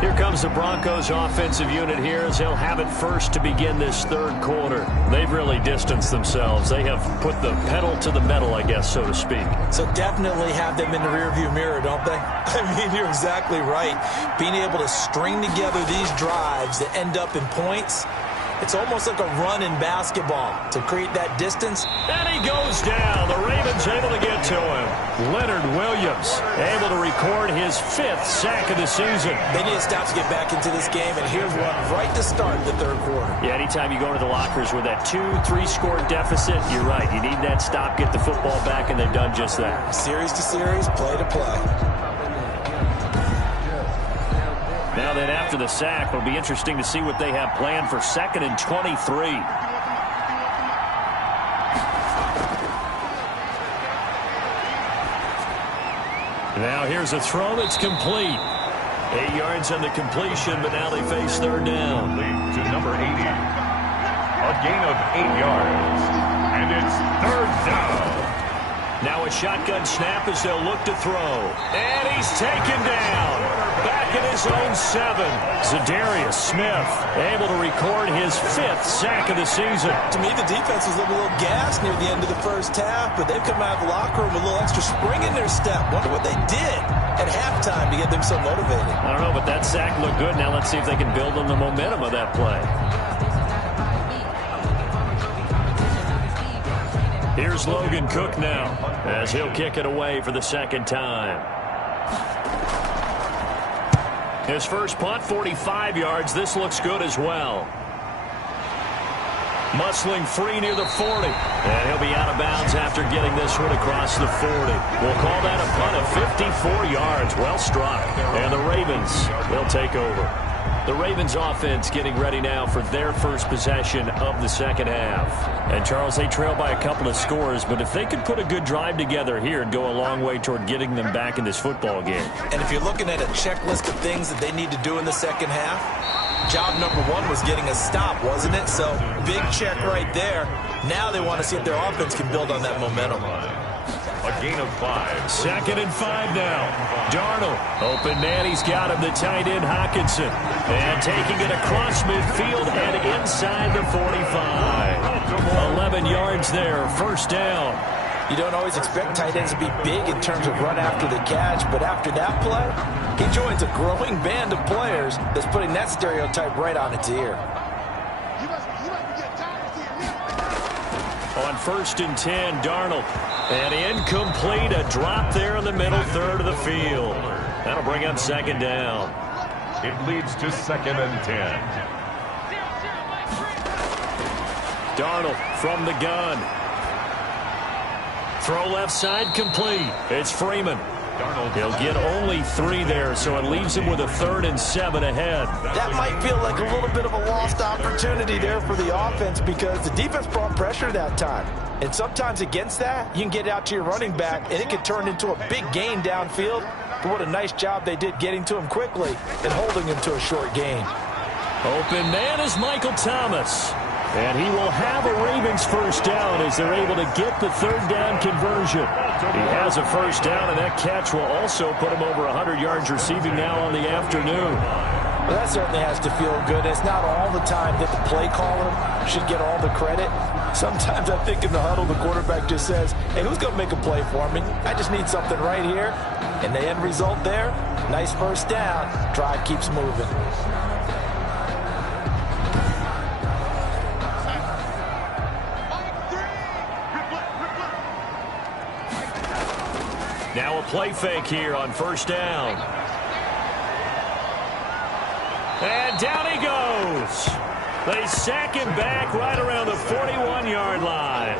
Here comes the Broncos offensive unit here as they'll have it first to begin this third quarter. They've really distanced themselves. They have put the pedal to the metal, I guess, so to speak. So definitely have them in the rearview mirror, don't they? I mean, you're exactly right. Being able to string together these drives that end up in points, it's almost like a run in basketball to create that distance. And he goes down. The Ravens able to get to him. Leonard Williams able to record his 5th sack of the season. They need to stop to get back into this game, and here's one right to start the third quarter. Yeah, anytime you go to the lockers with that 2-3 score deficit, you're right. You need that stop, get the football back, and they've done just that. Series to series, play to play. Now then, after the sack, it'll be interesting to see what they have planned for 2nd and 23. Now here's a throw that's complete. 8 yards on the completion, but now they face third down. Lead to number 80. A gain of 8 yards. And it's third down. Now a shotgun snap as they'll look to throw. And he's taken down. Back at his own 7. Zadarius Smith able to record his 5th sack of the season. To me, the defense was a little gassed near the end of the first half, but they've come out of the locker room with a little extra spring in their step. Wonder what they did at halftime to get them so motivated. I don't know, but that sack looked good. Now let's see if they can build on the momentum of that play. Here's Logan Cook now as he'll kick it away for the second time. His first punt, 45 yards. This looks good as well. Muscling free near the 40. And he'll be out of bounds after getting this one across the 40. We'll call that a punt of 54 yards. Well struck. And the Ravens will take over. The Ravens offense getting ready now for their first possession of the second half. And, Charles, they trail by a couple of scores, but if they could put a good drive together here, it'd go a long way toward getting them back in this football game. And if you're looking at a checklist of things that they need to do in the second half, job number one was getting a stop, wasn't it? So, big check right there. Now they want to see if their offense can build on that momentum. A gain of 5. 2nd and 5 now. Darnold. Open man. He's got him. The tight end, Hockenson. And taking it across midfield and inside the 45. 11 yards there. First down. You don't always expect tight ends to be big in terms of run after the catch, but after that play, he joins a growing band of players that's putting that stereotype right on its ear. On 1st and 10, Darnold. And incomplete, a drop there in the middle third of the field. That'll bring up 2nd down. It leads to 2nd and 10. Darnold from the gun. Throw left side complete. It's Freeman. He'll get only 3 there, so it leaves him with a 3rd and 7 ahead. That might feel like a little bit of a lost opportunity there for the offense because the defense brought pressure that time. And sometimes against that, you can get out to your running back, and it can turn into a big gain downfield. But what a nice job they did getting to him quickly and holding him to a short gain. Open man is Michael Thomas. And he will have a Ravens first down as they're able to get the 3rd down conversion. He has a first down, and that catch will also put him over 100 yards receiving now on the afternoon. Well, that certainly has to feel good. It's not all the time that the play caller should get all the credit. Sometimes I think in the huddle, the quarterback just says, hey, who's going to make a play for me? I just need something right here. And the end result there, nice first down. Drive keeps moving. Now a play fake here on 1st down. And down he goes. They sack him back right around the 41-yard line.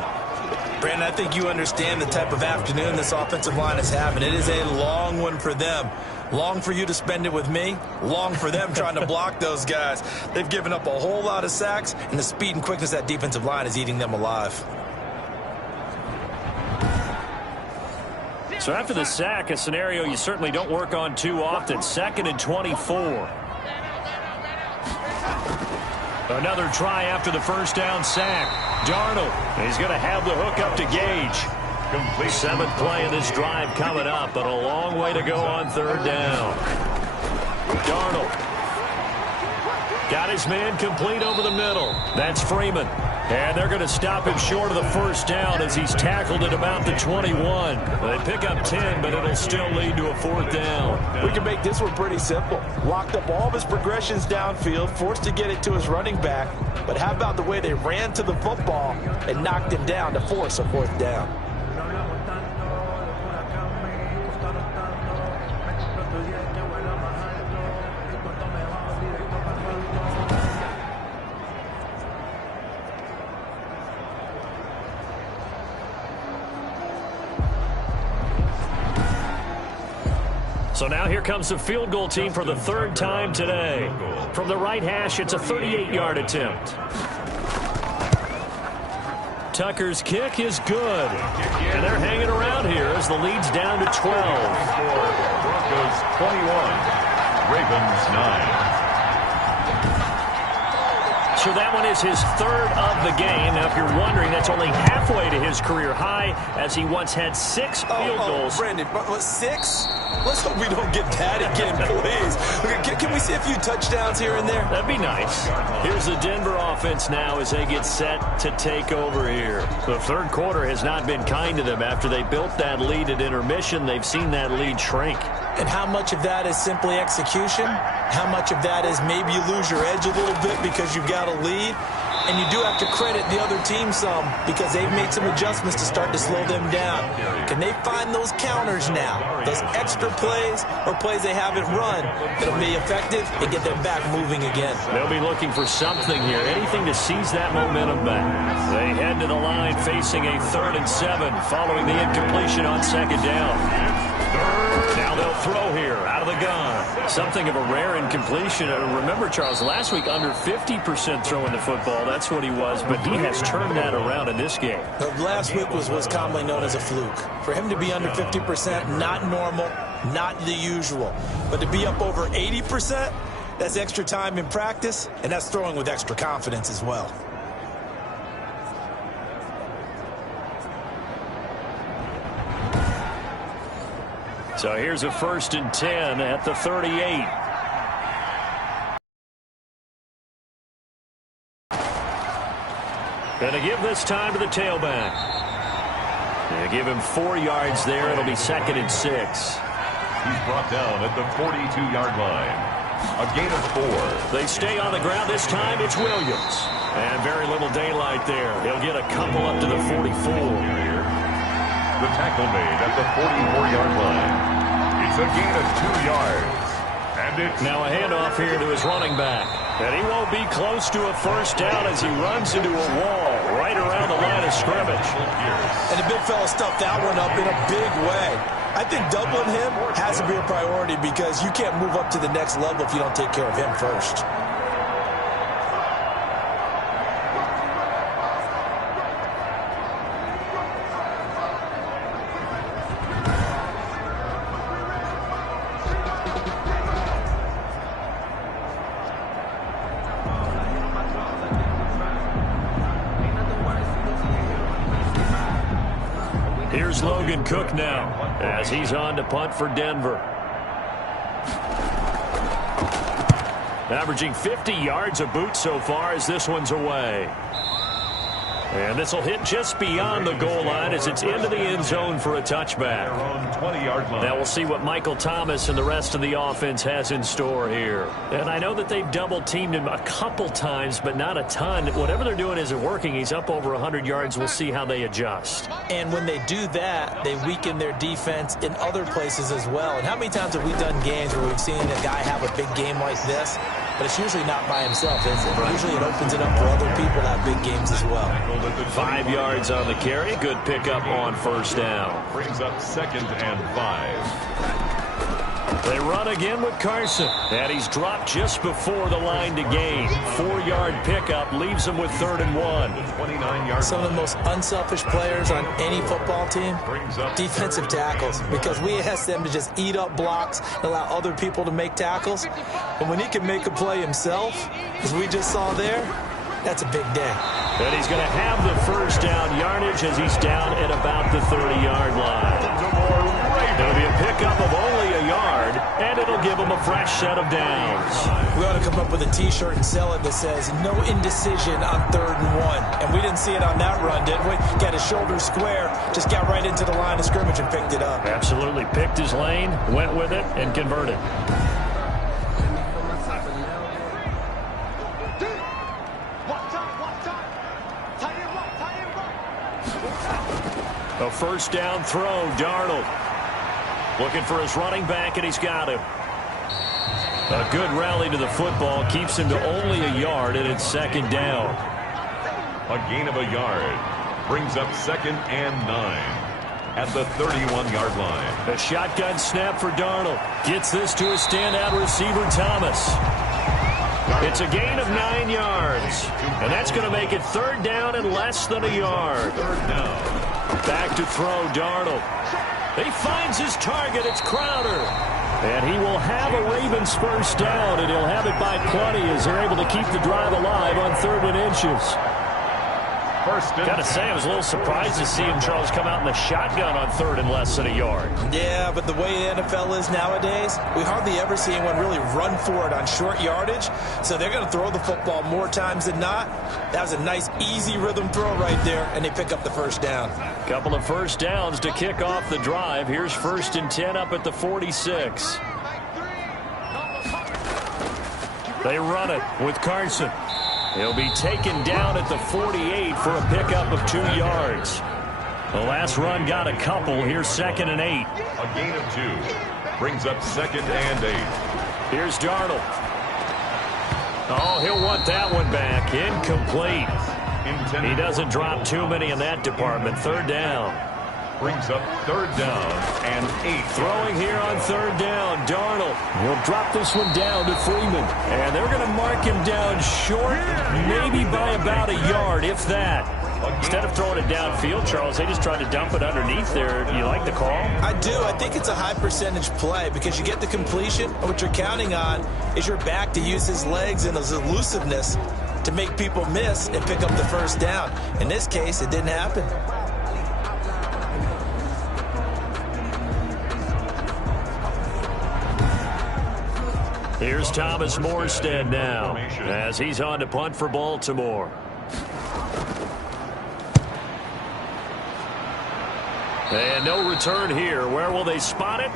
Brandon, I think you understand the type of afternoon this offensive line is having. It is a long one for them. Long for you to spend it with me. Long for them trying to block those guys. They've given up a whole lot of sacks, and the speed and quickness of that defensive line is eating them alive. So after the sack, a scenario you certainly don't work on too often. 2nd and 24. Another try after the first down sack. Darnold, he's going to have the hook up to Gage. Complete. 7th play of this drive coming up, but a long way to go on 3rd down. Darnold got his man complete over the middle. That's Freeman. And they're going to stop him short of the first down as he's tackled at about the 21. They pick up 10, but it'll still lead to a 4th down. We can make this one pretty simple. Locked up all of his progressions downfield, forced to get it to his running back. But how about the way they ran to the football and knocked him down to force a 4th down? So now here comes the field goal team for the 3rd time today. From the right hash, it's a 38-yard attempt. Tucker's kick is good. And they're hanging around here as the lead's down to 12. Broncos 21, Ravens 9. So that one is his 3rd of the game. Now, if you're wondering, that's only halfway to his career high, as he once had 6 field goals. Brandon, 6? Let's hope we don't get that again, please. Can we see a few touchdowns here and there? That'd be nice. Here's the Denver offense now as they get set to take over here. The 3rd quarter has not been kind to them. After they built that lead at intermission, they've seen that lead shrink. And how much of that is simply execution? How much of that is maybe you lose your edge a little bit because you've got a lead? And you do have to credit the other team some because they've made some adjustments to start to slow them down. Can they find those counters now, those extra plays or plays they haven't run that'll be effective and get them back moving again? They'll be looking for something here, anything to seize that momentum back. They head to the line facing a 3rd and 7 following the incompletion on 2nd down. Now they'll throw here out of the gun. Something of a rare incompletion. Remember, Charles, last week under 50% throwing the football. That's what he was, but he has turned that around in this game. Last week was commonly known as a fluke. For him to be under 50%, not normal, not the usual. But to be up over 80%, that's extra time in practice, and that's throwing with extra confidence as well. So here's a 1st and 10 at the 38. Gonna give this time to the tailback. They give him 4 yards there. It'll be 2nd and 6. He's brought down at the 42-yard line. A gain of 4. They stay on the ground. This time it's Williams. And very little daylight there. He'll get a couple up to the 44. The tackle made at the 44-yard line. It's a gain of 2 yards. And it's now a handoff here to his running back. And he won't be close to a 1st down as he runs into a wall right around the line of scrimmage. And the big fella stuffed that one up in a big way. I think doubling him has to be a priority because you can't move up to the next level if you don't take care of him first. Here's Logan Cook now as he's on to punt for Denver. Averaging 50 yards a boot so far as this one's away. And this will hit just beyond the goal line as it's into the end zone for a touchback. 20-yard line. Now we'll see what Michael Thomas and the rest of the offense has in store here. And I know that they've double-teamed him a couple times, but not a ton. Whatever they're doing isn't working. He's up over 100 yards. We'll see how they adjust. And when they do that, they weaken their defense in other places as well. And how many times have we done games where we've seen a guy have a big game like this? But it's usually not by himself, is it? Usually it opens it up for other people to have big games as well. 5 yards on the carry. Good pickup on 1st down. Brings up 2nd and 5. They run again with Carson. And he's dropped just before the line to gain. 4-yard pickup leaves him with 3rd and 1. 29-yard. Some of the most unselfish players on any football team, defensive tackles, because we ask them to just eat up blocks and allow other people to make tackles. And when he can make a play himself, as we just saw there, that's a big day. And he's going to have the 1st down yardage as he's down at about the 30-yard line. It'll be a pickup of only a yard, and it'll give him a fresh set of downs. We ought to come up with a T-shirt and sell it that says, no indecision on 3rd and 1. And we didn't see it on that run, did we? Got his shoulder square, just got right into the line of scrimmage and picked it up. Absolutely. Picked his lane, went with it, and converted. A 1st down throw, Darnold. Looking for his running back, and he's got him. A good rally to the football keeps him to only a yard, and it's 2nd down. A gain of a yard. Brings up 2nd and 9 at the 31-yard line. A shotgun snap for Darnold. Gets this to his standout receiver, Thomas. It's a gain of 9 yards. And that's going to make it 3rd down and less than a yard. 3rd down. Back to throw, Darnold. He finds his target. It's Crowder. And he will have a Ravens 1st down, and he'll have it by plenty as they're able to keep the drive alive on 3rd and inches. Got to say, I was a little surprised to see him, Charles, come out in the shotgun on 3rd and less than a yard. Yeah, but the way the NFL is nowadays, we hardly ever see anyone really run for it on short yardage. So they're going to throw the football more times than not. That was a nice, easy rhythm throw right there, and they pick up the 1st down. Couple of 1st downs to kick off the drive. Here's 1st and 10 up at the 46. They run it with Carson. He'll be taken down at the 48 for a pickup of 2 yards. The last run got a couple. Here's 2nd and 8. A gain of 2 brings up 2nd and 8. Here's Darnold. Oh, he'll want that one back. Incomplete. He doesn't drop too many in that department. 3rd down. Brings up 3rd down and 8. Throwing here on 3rd down, Darnold. He'll drop this one down to Freeman. And they're going to mark him down short, maybe by about a yard, if that. Instead of throwing it downfield, Charles, they just tried to dump it underneath there. You like the call? I do. I think it's a high percentage play because you get the completion. And what you're counting on is your back to use his legs and his elusiveness to make people miss and pick up the 1st down. In this case, it didn't happen. Here's Thomas Morstead now as he's on to punt for Baltimore. And no return here. Where will they spot it?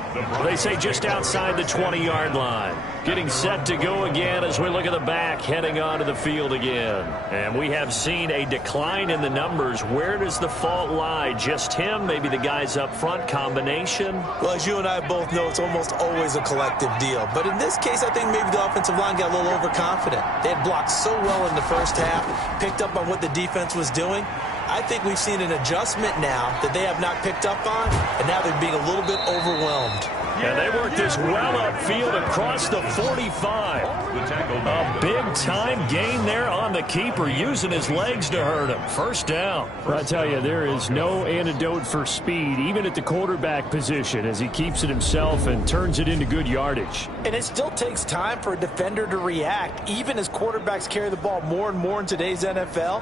They say just outside the 20-yard line. Getting set to go again as we look at the back, heading onto the field again. And we have seen a decline in the numbers. Where does the fault lie? Just him? Maybe the guys up front? Combination? Well, as you and I both know, it's almost always a collective deal. But in this case, I think maybe the offensive line got a little overconfident. They had blocked so well in the first half, picked up on what the defense was doing. I think we've seen an adjustment now that they have not picked up on, and now they're being a little bit overwhelmed. And they worked this well upfield across the 45. A big-time gain there on the keeper, using his legs to hurt him. 1st down. I tell you, there is no antidote for speed, even at the quarterback position, as he keeps it himself and turns it into good yardage. And it still takes time for a defender to react, even as quarterbacks carry the ball more and more in today's NFL.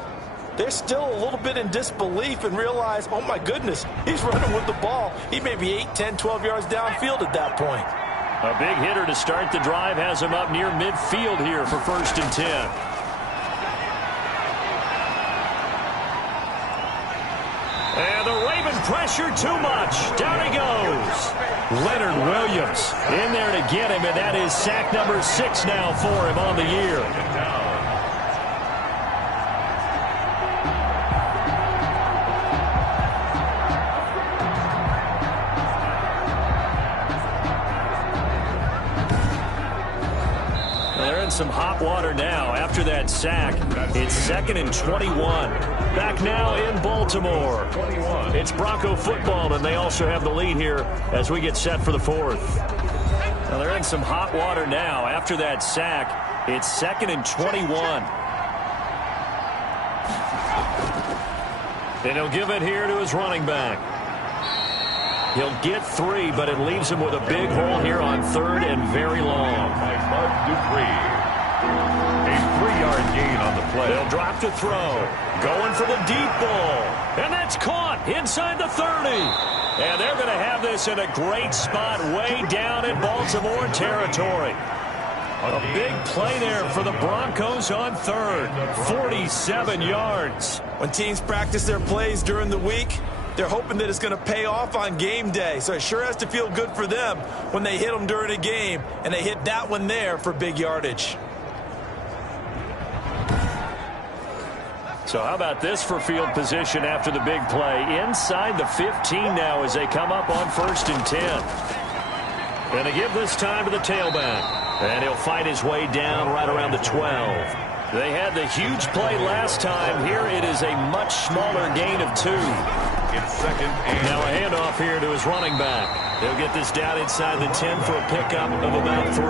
They're still a little bit in disbelief and realize, oh, my goodness, he's running with the ball. He may be 8, 10, 12 yards downfield at that point. A big hitter to start the drive has him up near midfield here for 1st and 10. And the Raven pressure too much. Down he goes. Leonard Williams in there to get him, and that is sack number 6 now for him on the year. Some hot water now after that sack. It's 2nd and 21. Back now in Baltimore. It's Bronco football, and they also have the lead here as we get set for the 4th. Well, they're in some hot water now after that sack. It's 2nd and 21. And he'll give it here to his running back. He'll get 3, but it leaves him with a big hole here on 3rd and very long. Bud Dupree. A 3-yard gain on the play. They'll drop to throw. Going for the deep ball. And that's caught inside the 30. And they're going to have this in a great spot way down in Baltimore territory. A big play there for the Broncos on 3rd. 47 yards. When teams practice their plays during the week, they're hoping that it's going to pay off on game day. So it sure has to feel good for them when they hit them during a game. And they hit that one there for big yardage. So how about this for field position after the big play? Inside the 15 now as they come up on 1st and 10. Going to give this time to the tailback. And he'll fight his way down right around the 12. They had the huge play last time. Here it is a much smaller gain of 2. It's 2nd and now a handoff here to his running back. He'll get this down inside the 10 for a pickup of about 3.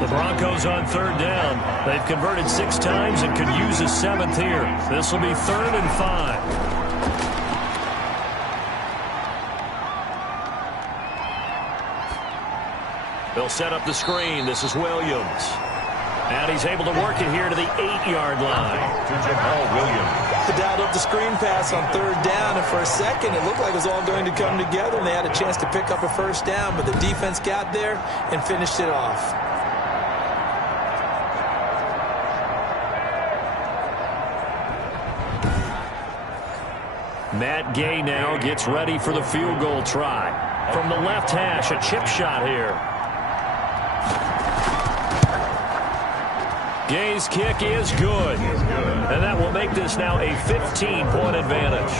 The Broncos on 3rd down. They've converted 6 times and could use a 7th here. This will be 3rd and 5. They'll set up the screen. This is Williams. And he's able to work it here to the 8-yard line. to Jamal Williams. They dialed up the screen pass on 3rd down, and for a second it looked like it was all going to come together, and they had a chance to pick up a 1st down, but the defense got there and finished it off. Matt Gay now gets ready for the field goal try. From the left hash, a chip shot here. Gay's kick is good. And that will make this now a 15-point advantage.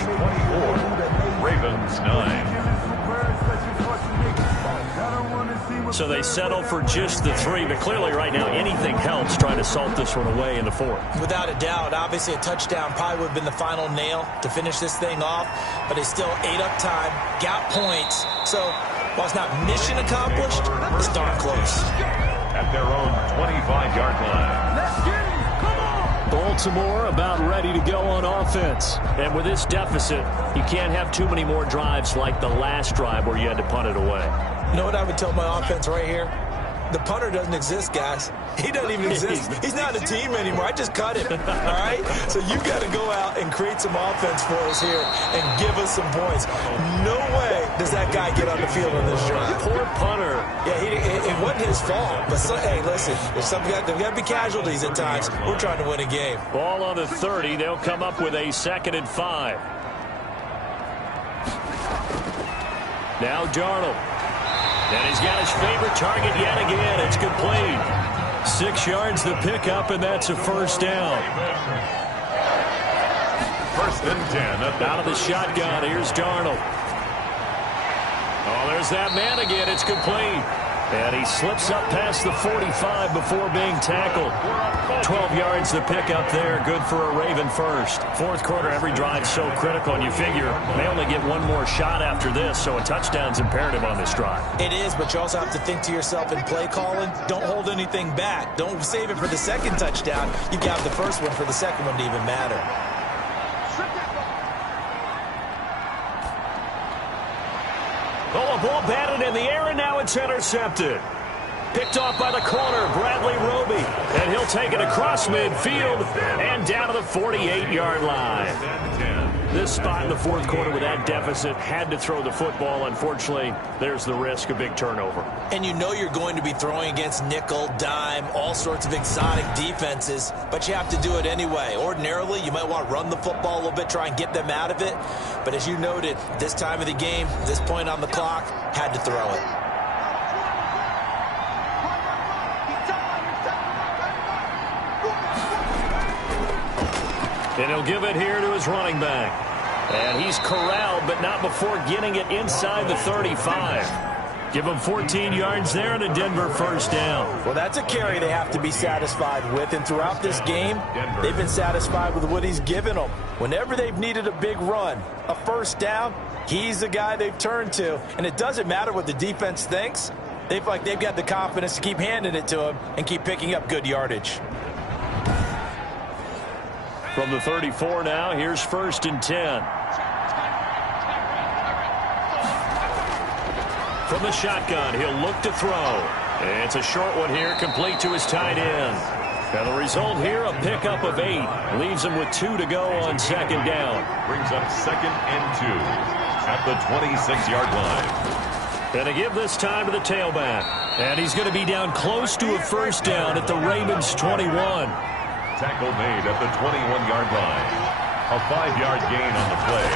24, Ravens 9. So they settle for just the 3, but clearly right now anything helps trying to salt this one away in the 4th. Without a doubt, obviously a touchdown probably would have been the final nail to finish this thing off, but they still ate up time, got points. So while it's not mission accomplished, it's darn close. At their own 25-yard line. Baltimore about ready to go on offense. And with this deficit, you can't have too many more drives like the last drive where you had to punt it away. You know what I would tell my offense right here? The punter doesn't exist, guys. He doesn't even exist. He's not a team anymore. I just cut him, all right? So you got to go out and create some offense for us here and give us some points. No way does that guy get on the field on this drive. Poor punter. Yeah, it wasn't his fault. But, hey, listen, there's got to be casualties at times. We're trying to win a game. Ball on the 30. They'll come up with a 2nd and 5. Now Darnold. And he's got his favorite target yet again. It's complete. 6 yards the pickup, and that's a first down. 1st and 10. Out of the shotgun, here's Darnold. Oh, there's that man again. It's complete. And he slips up past the 45 before being tackled. 12 yards the pickup there. Good for a Raven first. 4th quarter, every drive so critical, and you figure they only get one more shot after this, so a touchdown's imperative on this drive. It is, but you also have to think to yourself in play calling, don't hold anything back. Don't save it for the 2nd touchdown. You got the first one for the 2nd one to even matter. Oh, a ball batted in the air, and now it's intercepted. Picked off by the corner, Bradley Roby. And he'll take it across midfield and down to the 48-yard line. This spot in the 4th quarter with that deficit had to throw the football. Unfortunately, there's the risk of big turnover. And you know you're going to be throwing against nickel, dime, all sorts of exotic defenses, but you have to do it anyway. Ordinarily, you might want to run the football a little bit, try and get them out of it. But as you noted, this time of the game, this point on the clock, had to throw it. And he'll give it here to his running back. And he's corralled, but not before getting it inside the 35. Give him 14 yards there and a Denver first down. Well, that's a carry they have to be satisfied with. And throughout this game, they've been satisfied with what he's given them. Whenever they've needed a big run, a first down, he's the guy they've turned to. And it doesn't matter what the defense thinks. They've got the confidence to keep handing it to him and keep picking up good yardage. From the 34 now, here's 1st and 10. From the shotgun, he'll look to throw. It's a short one here, complete to his tight end. And the result here, a pickup of 8. Leaves him with 2 to go on 2nd down. Brings up 2nd and 2 at the 26-yard line. And to give this time to the tailback. And he's going to be down close to a first down at the Ravens 21. Tackle made at the 21-yard line. A 5-yard gain on the play.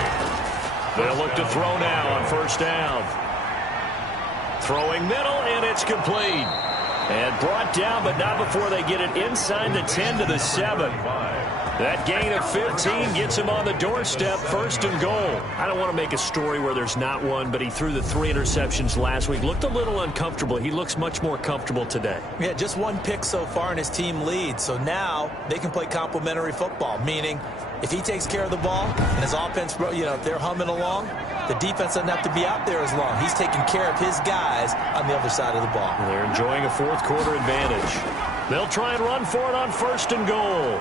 They'll look to throw now on first down. Throwing middle, and it's complete. And brought down, but not before they get it inside the 10 to the 7. That gain of 15 gets him on the doorstep, 1st and goal. I don't want to make a story where there's not one, but he threw the 3 interceptions last week. Looked a little uncomfortable. He looks much more comfortable today. Yeah, just 1 pick so far and his team leads. So now they can play complementary football, meaning if he takes care of the ball and his offense, if they're humming along, the defense doesn't have to be out there as long. He's taking care of his guys on the other side of the ball. They're enjoying a 4th quarter advantage. They'll try and run for it on 1st and goal.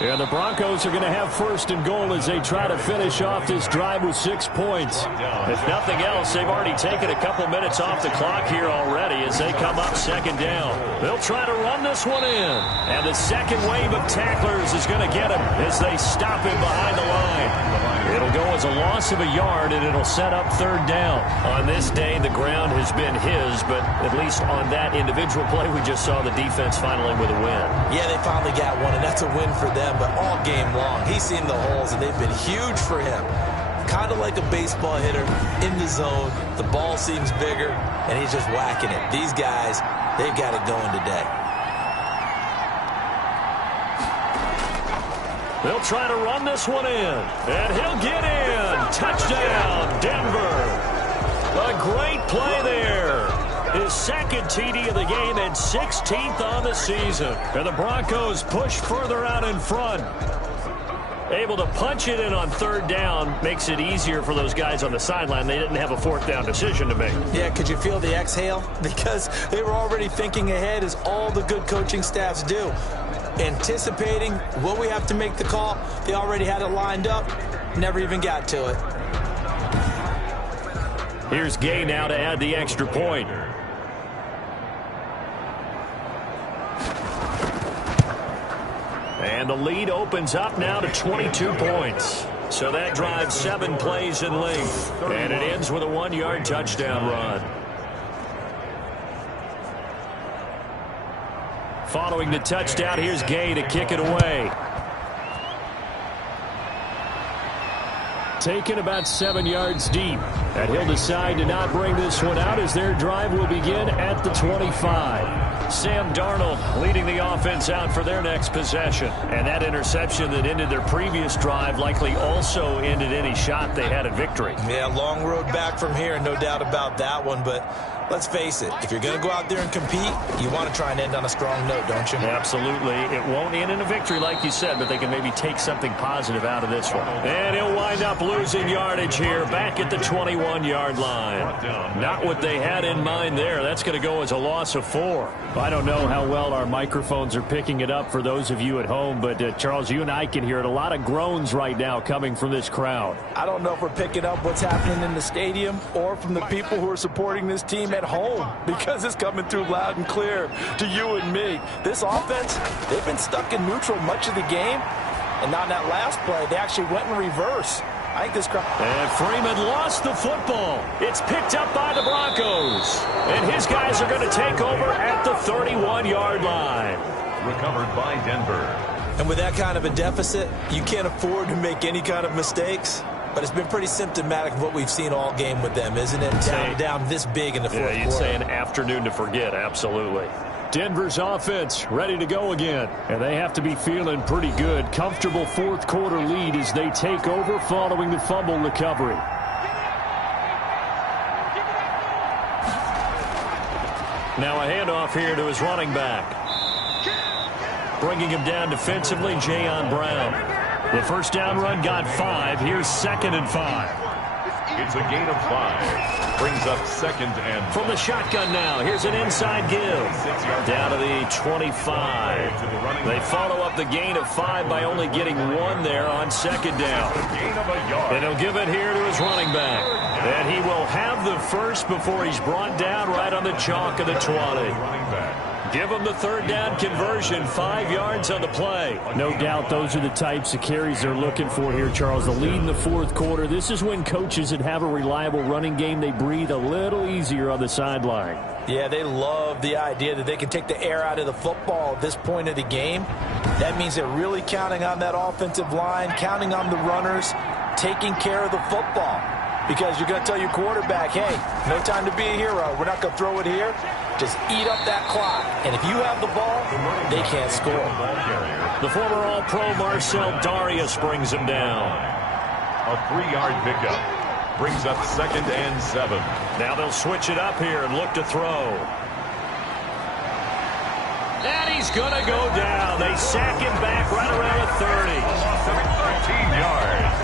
And the Broncos are going to have 1st and goal as they try to finish off this drive with 6 points. If nothing else, they've already taken a couple minutes off the clock here already as they come up 2nd down. They'll try to run this one in. And the second wave of tacklers is going to get him as they stop him behind the line. It'll go as a loss of a yard, and it'll set up 3rd down. On this day, the ground has been his, but at least on that individual play, we just saw the defense finally with a win. Yeah, they finally got one, and that's a win for them. But all game long, he's seen the holes, and they've been huge for him. Kind of like a baseball hitter in the zone. The ball seems bigger, and he's just whacking it. These guys, they've got it going today. They'll try to run this one in, and he'll get in. Touchdown, Denver. A great play there. His second TD of the game and 16th on the season. And the Broncos push further out in front. Able to punch it in on third down makes it easier for those guys on the sideline. They didn't have a fourth down decision to make. Yeah, could you feel the exhale? Because they were already thinking ahead, as all the good coaching staffs do. Anticipating, will we have to make the call? They already had it lined up. Never even got to it. Here's Gay now to add the extra point. And the lead opens up now to 22 points. So that drives 7 plays in length. And it ends with a 1-yard touchdown run. Following the touchdown, here's Gay to kick it away. Taken about 7 yards deep. And he'll decide to not bring this one out as their drive will begin at the 25. Sam Darnold leading the offense out for their next possession. And that interception that ended their previous drive likely also ended any shot they had at victory. Yeah, long road back from here, no doubt about that one. But let's face it, if you're going to go out there and compete, you want to try and end on a strong note, don't you? Absolutely. It won't end in a victory like you said, but they can maybe take something positive out of this one. And he'll wind up losing yardage here back at the 21-yard line. Not what they had in mind there. That's going to go as a loss of 4. I don't know how well our microphones are picking it up for those of you at home, but Charles, you and I can hear it. A lot of groans right now coming from this crowd. I don't know if we're picking up what's happening in the stadium or from the people who are supporting this team at home, because it's coming through loud and clear to you and me. This offense, they've been stuck in neutral much of the game, and on that last play, they actually went in reverse. I think this crowd... And Freeman lost the football. It's picked up by the Broncos. And his guys are going to take over at the 31-yard line. Recovered by Denver. And with that kind of a deficit, you can't afford to make any kind of mistakes. But it's been pretty symptomatic of what we've seen all game with them, isn't it? Down this big in the fourth quarter. Yeah, you'd say an afternoon to forget, absolutely. Denver's offense ready to go again. And they have to be feeling pretty good. Comfortable fourth quarter lead as they take over following the fumble recovery. Now a handoff here to his running back. Bringing him down defensively, Jayon Brown. The first down run got 5. Here's 2nd and 5. It's a gain of 5. Brings up 2nd and... From the shotgun now, here's an inside give. Down to the 25. They follow up the gain of 5 by only getting 1 there on 2nd down. And he'll give it here to his running back. And he will have the first before he's brought down right on the chalk of the 20. Give him the third down conversion, 5 yards on the play. No doubt those are the types of carries they're looking for here, Charles. The lead in the fourth quarter. This is when coaches that have a reliable running game, they breathe a little easier on the sideline. Yeah, they love the idea that they can take the air out of the football at this point of the game. That means they're really counting on that offensive line, counting on the runners, taking care of the football. Because you're going to tell your quarterback, hey, no time to be a hero. We're not going to throw it here. Just eat up that clock. And if you have the ball, they can't score. The former All-Pro Marcel Darius brings him down. A 3-yard pickup. Brings up 2nd and 7. Now they'll switch it up here and look to throw. And he's going to go down. They sack him back right around the 30. 13 yards.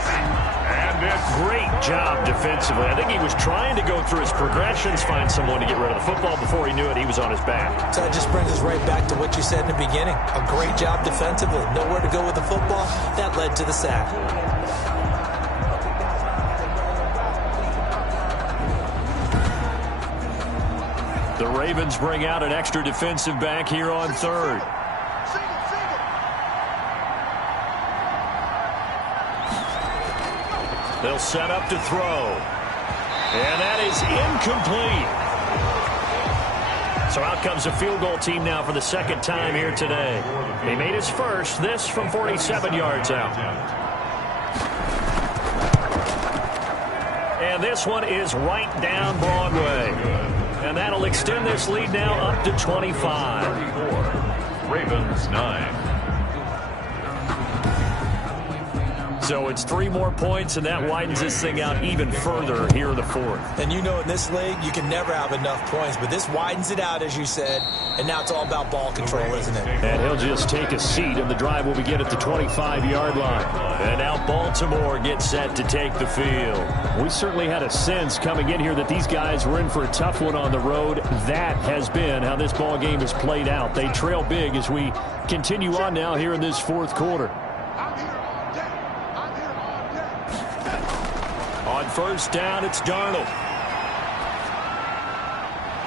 Great job defensively. I think he was trying to go through his progressions, find someone to get rid of the football. Before he knew it, he was on his back. So that just brings us right back to what you said in the beginning. A great job defensively. Nowhere to go with the football. That led to the sack. The Ravens bring out an extra defensive back here on 3rd. They'll set up to throw. And that is incomplete. So out comes a field goal team now for the 2nd time here today. He made his first, this from 47 yards out. And this one is right down Broadway. And that'll extend this lead now up to 25. Ravens 9. So it's 3 more points, and that widens this thing out even further here in the fourth. And you know in this league, you can never have enough points, but this widens it out, as you said, and now it's all about ball control, isn't it? And he'll just take a seat, and the drive will begin at the 25-yard line. And now Baltimore gets set to take the field. We certainly had a sense coming in here that these guys were in for a tough one on the road. That has been how this ball game has played out. They trail big as we continue on now here in this fourth quarter. On first down, it's Darnold.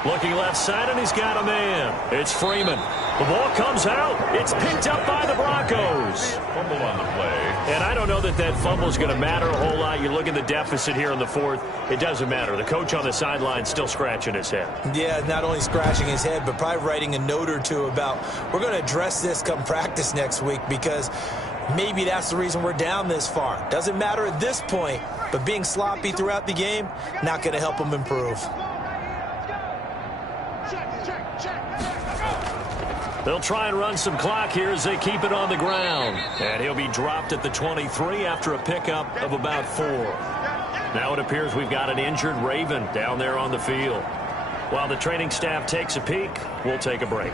Looking left side, and he's got a man. It's Freeman. The ball comes out. It's picked up by the Broncos. Fumble on the play. And I don't know that fumble is going to matter a whole lot. You look at the deficit here in the fourth. It doesn't matter. The coach on the sideline still scratching his head. Yeah, not only scratching his head, but probably writing a note or two about, we're going to address this come practice next week, because maybe that's the reason we're down this far. Doesn't matter at this point, but being sloppy throughout the game, not going to help them improve. They'll try and run some clock here as they keep it on the ground. And he'll be dropped at the 23 after a pickup of about 4. Now it appears we've got an injured Raven down there on the field. While the training staff takes a peek, we'll take a break.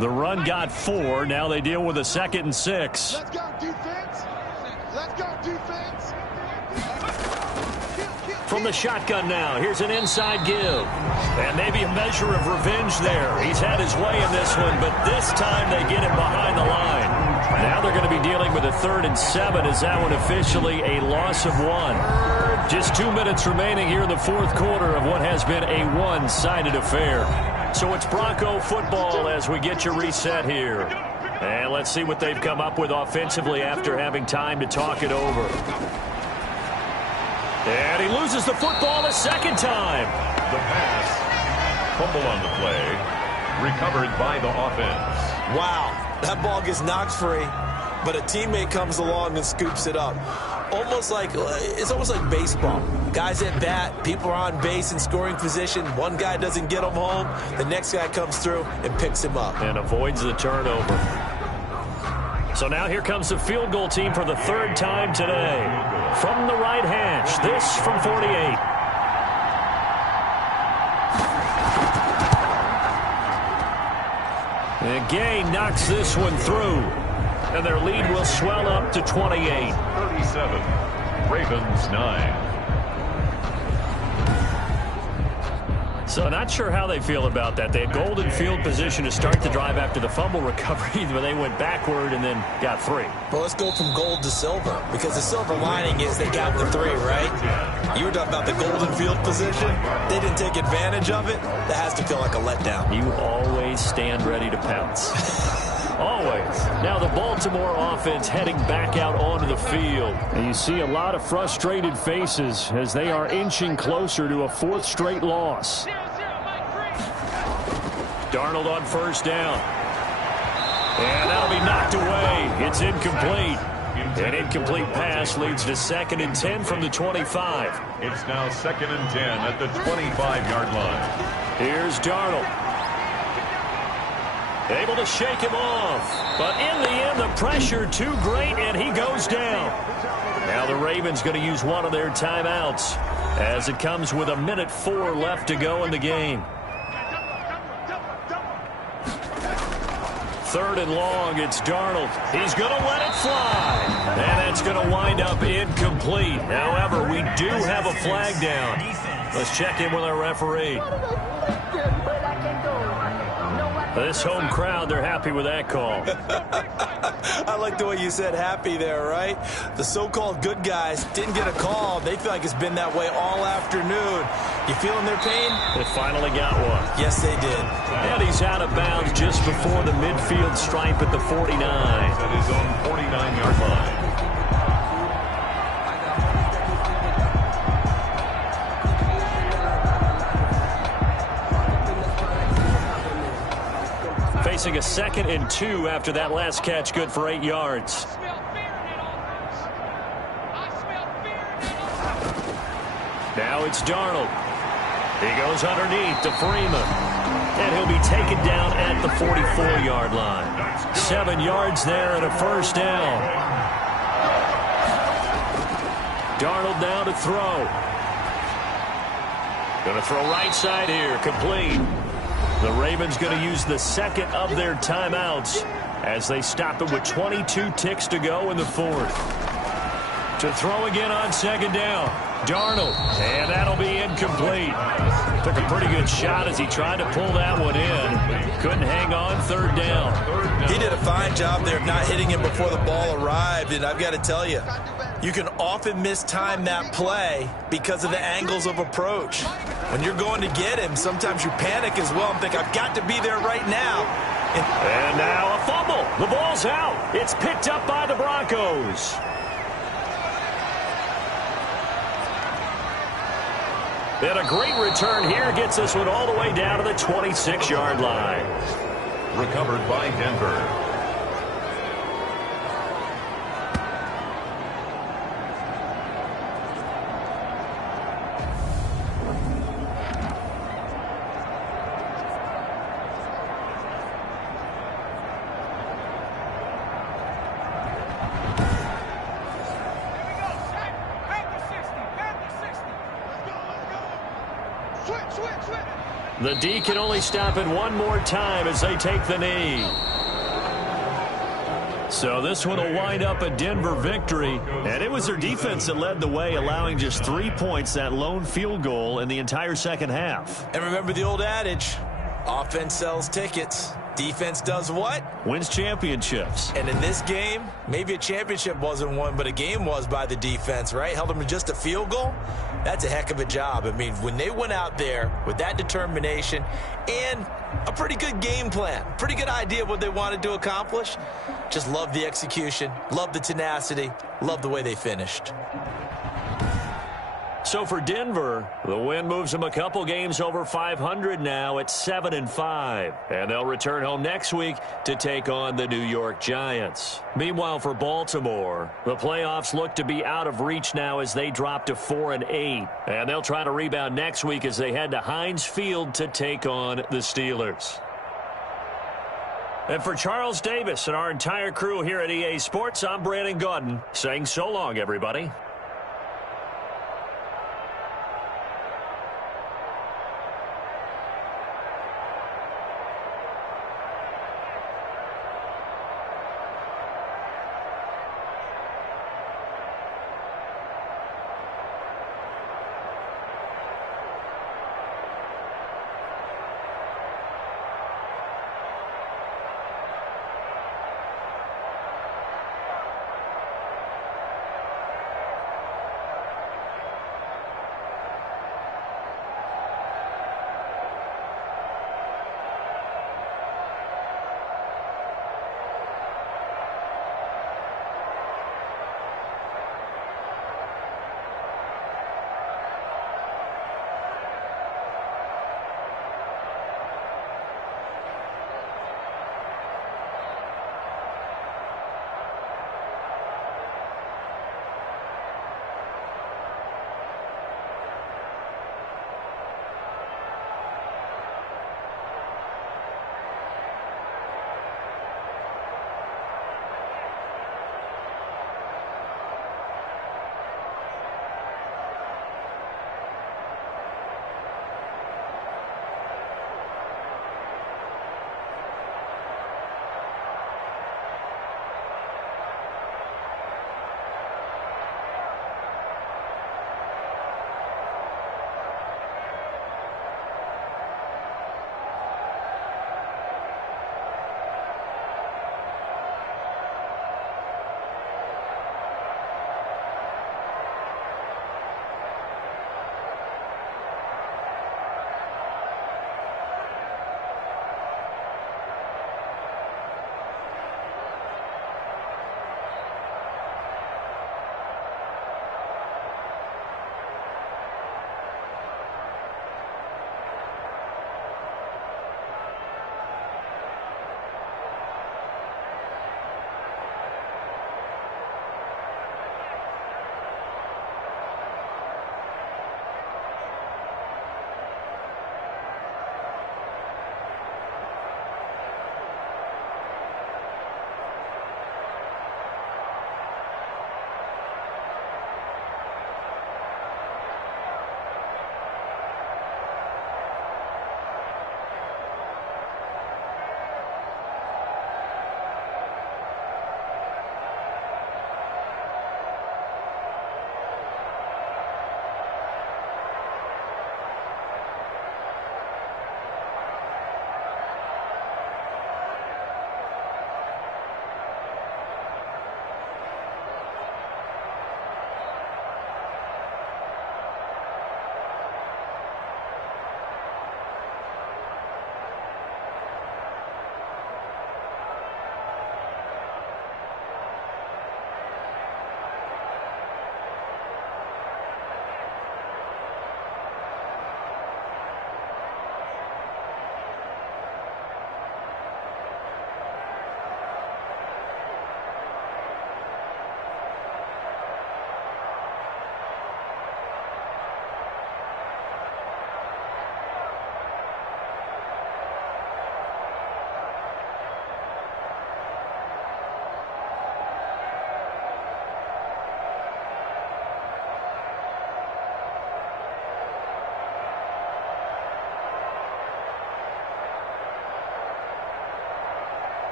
The run got 4. Now they deal with a 2nd and 6. Let's go, defense. Let's go, defense. From the shotgun now, here's an inside give. And maybe a measure of revenge there. He's had his way in this one, but this time they get him behind the line. Now they're going to be dealing with a 3rd and 7. Is that one officially a loss of 1? Just 2 minutes remaining here in the fourth quarter of what has been a one-sided affair. So it's Bronco football as we get you reset here. And let's see what they've come up with offensively after having time to talk it over. And he loses the football a 2nd time. The pass. Fumble on the play. Recovered by the offense. Wow, that ball gets knocked free, but a teammate comes along and scoops it up. It's almost like baseball. Guys at bat, people are on base in scoring position. One guy doesn't get him home. The next guy comes through and picks him up. And avoids the turnover. So now here comes the field goal team for the 3rd time today. From the right hash, this from 48. And Gay knocks this one through. And their lead will swell up to 28. 37. Ravens 9. So not sure how they feel about that. They had golden field position to start the drive after the fumble recovery, but they went backward and then got 3. Well, let's go from gold to silver, because the silver lining is they got the 3, right? You were talking about the golden field position. They didn't take advantage of it. That has to feel like a letdown. You always stand ready to pounce. Always. Now the Baltimore offense heading back out onto the field. And you see a lot of frustrated faces as they are inching closer to a 4th straight loss. Darnold on first down. And that'll be knocked away. It's incomplete. An incomplete pass leads to 2nd and 10 from the 25. It's now 2nd and 10 at the 25-yard line. Here's Darnold. Able to shake him off. But in the end, the pressure too great, and he goes down. Now the Ravens going to use one of their timeouts as it comes with 1:04 left to go in the game. 3rd and long, it's Darnold. He's going to let it fly. And that's going to wind up incomplete. However, we do have a flag down. Let's check in with our referee. This home crowd, they're happy with that call. I like the way you said happy there, right? The so-called good guys didn't get a call. They feel like it's been that way all afternoon. You feeling their pain? They finally got one. Yes, they did. And he's out of bounds just before the midfield stripe at the 49. At his own 49-yard line. Facing a 2nd and 2 after that last catch, good for 8 yards. Now it's Darnold. He goes underneath to Freeman. and he'll be taken down at the 44-yard line. 7 yards there and a first down. Darnold now to throw. Going to throw right side here, complete. The Ravens going to use the second of their timeouts as they stop it with 22 ticks to go in the fourth. To throw again on second down. Darnold, and that'll be incomplete. Took a pretty good shot as he tried to pull that one in. Couldn't hang on third down. He did a fine job there of not hitting him before the ball arrived, and I've got to tell you, you can often mistime that play because of the angles of approach. When you're going to get him, sometimes you panic as well and think, I've got to be there right now. And now a fumble. The ball's out. It's picked up by the Broncos. And a great return here gets this one all the way down to the 26-yard line. Recovered by Denver. The D can only stop it one more time as they take the knee. So this one will wind up a Denver victory. And it was their defense that led the way, allowing just 3 points, that lone field goal in the entire second half. And remember the old adage, offense sells tickets. Defense does what? Wins championships. And in this game, maybe a championship wasn't won, but a game was by the defense, right? Held them to just a field goal. That's a heck of a job. I mean, when they went out there with that determination and a pretty good game plan, pretty good idea of what they wanted to accomplish, just love the execution, love the tenacity, love the way they finished. So for Denver, the win moves them a couple games over 500 now at 7-5. And they'll return home next week to take on the New York Giants. Meanwhile, for Baltimore, the playoffs look to be out of reach now as they drop to 4-8. And they'll try to rebound next week as they head to Heinz Field to take on the Steelers. And for Charles Davis and our entire crew here at EA Sports, I'm Brandon Gaudin saying so long, everybody.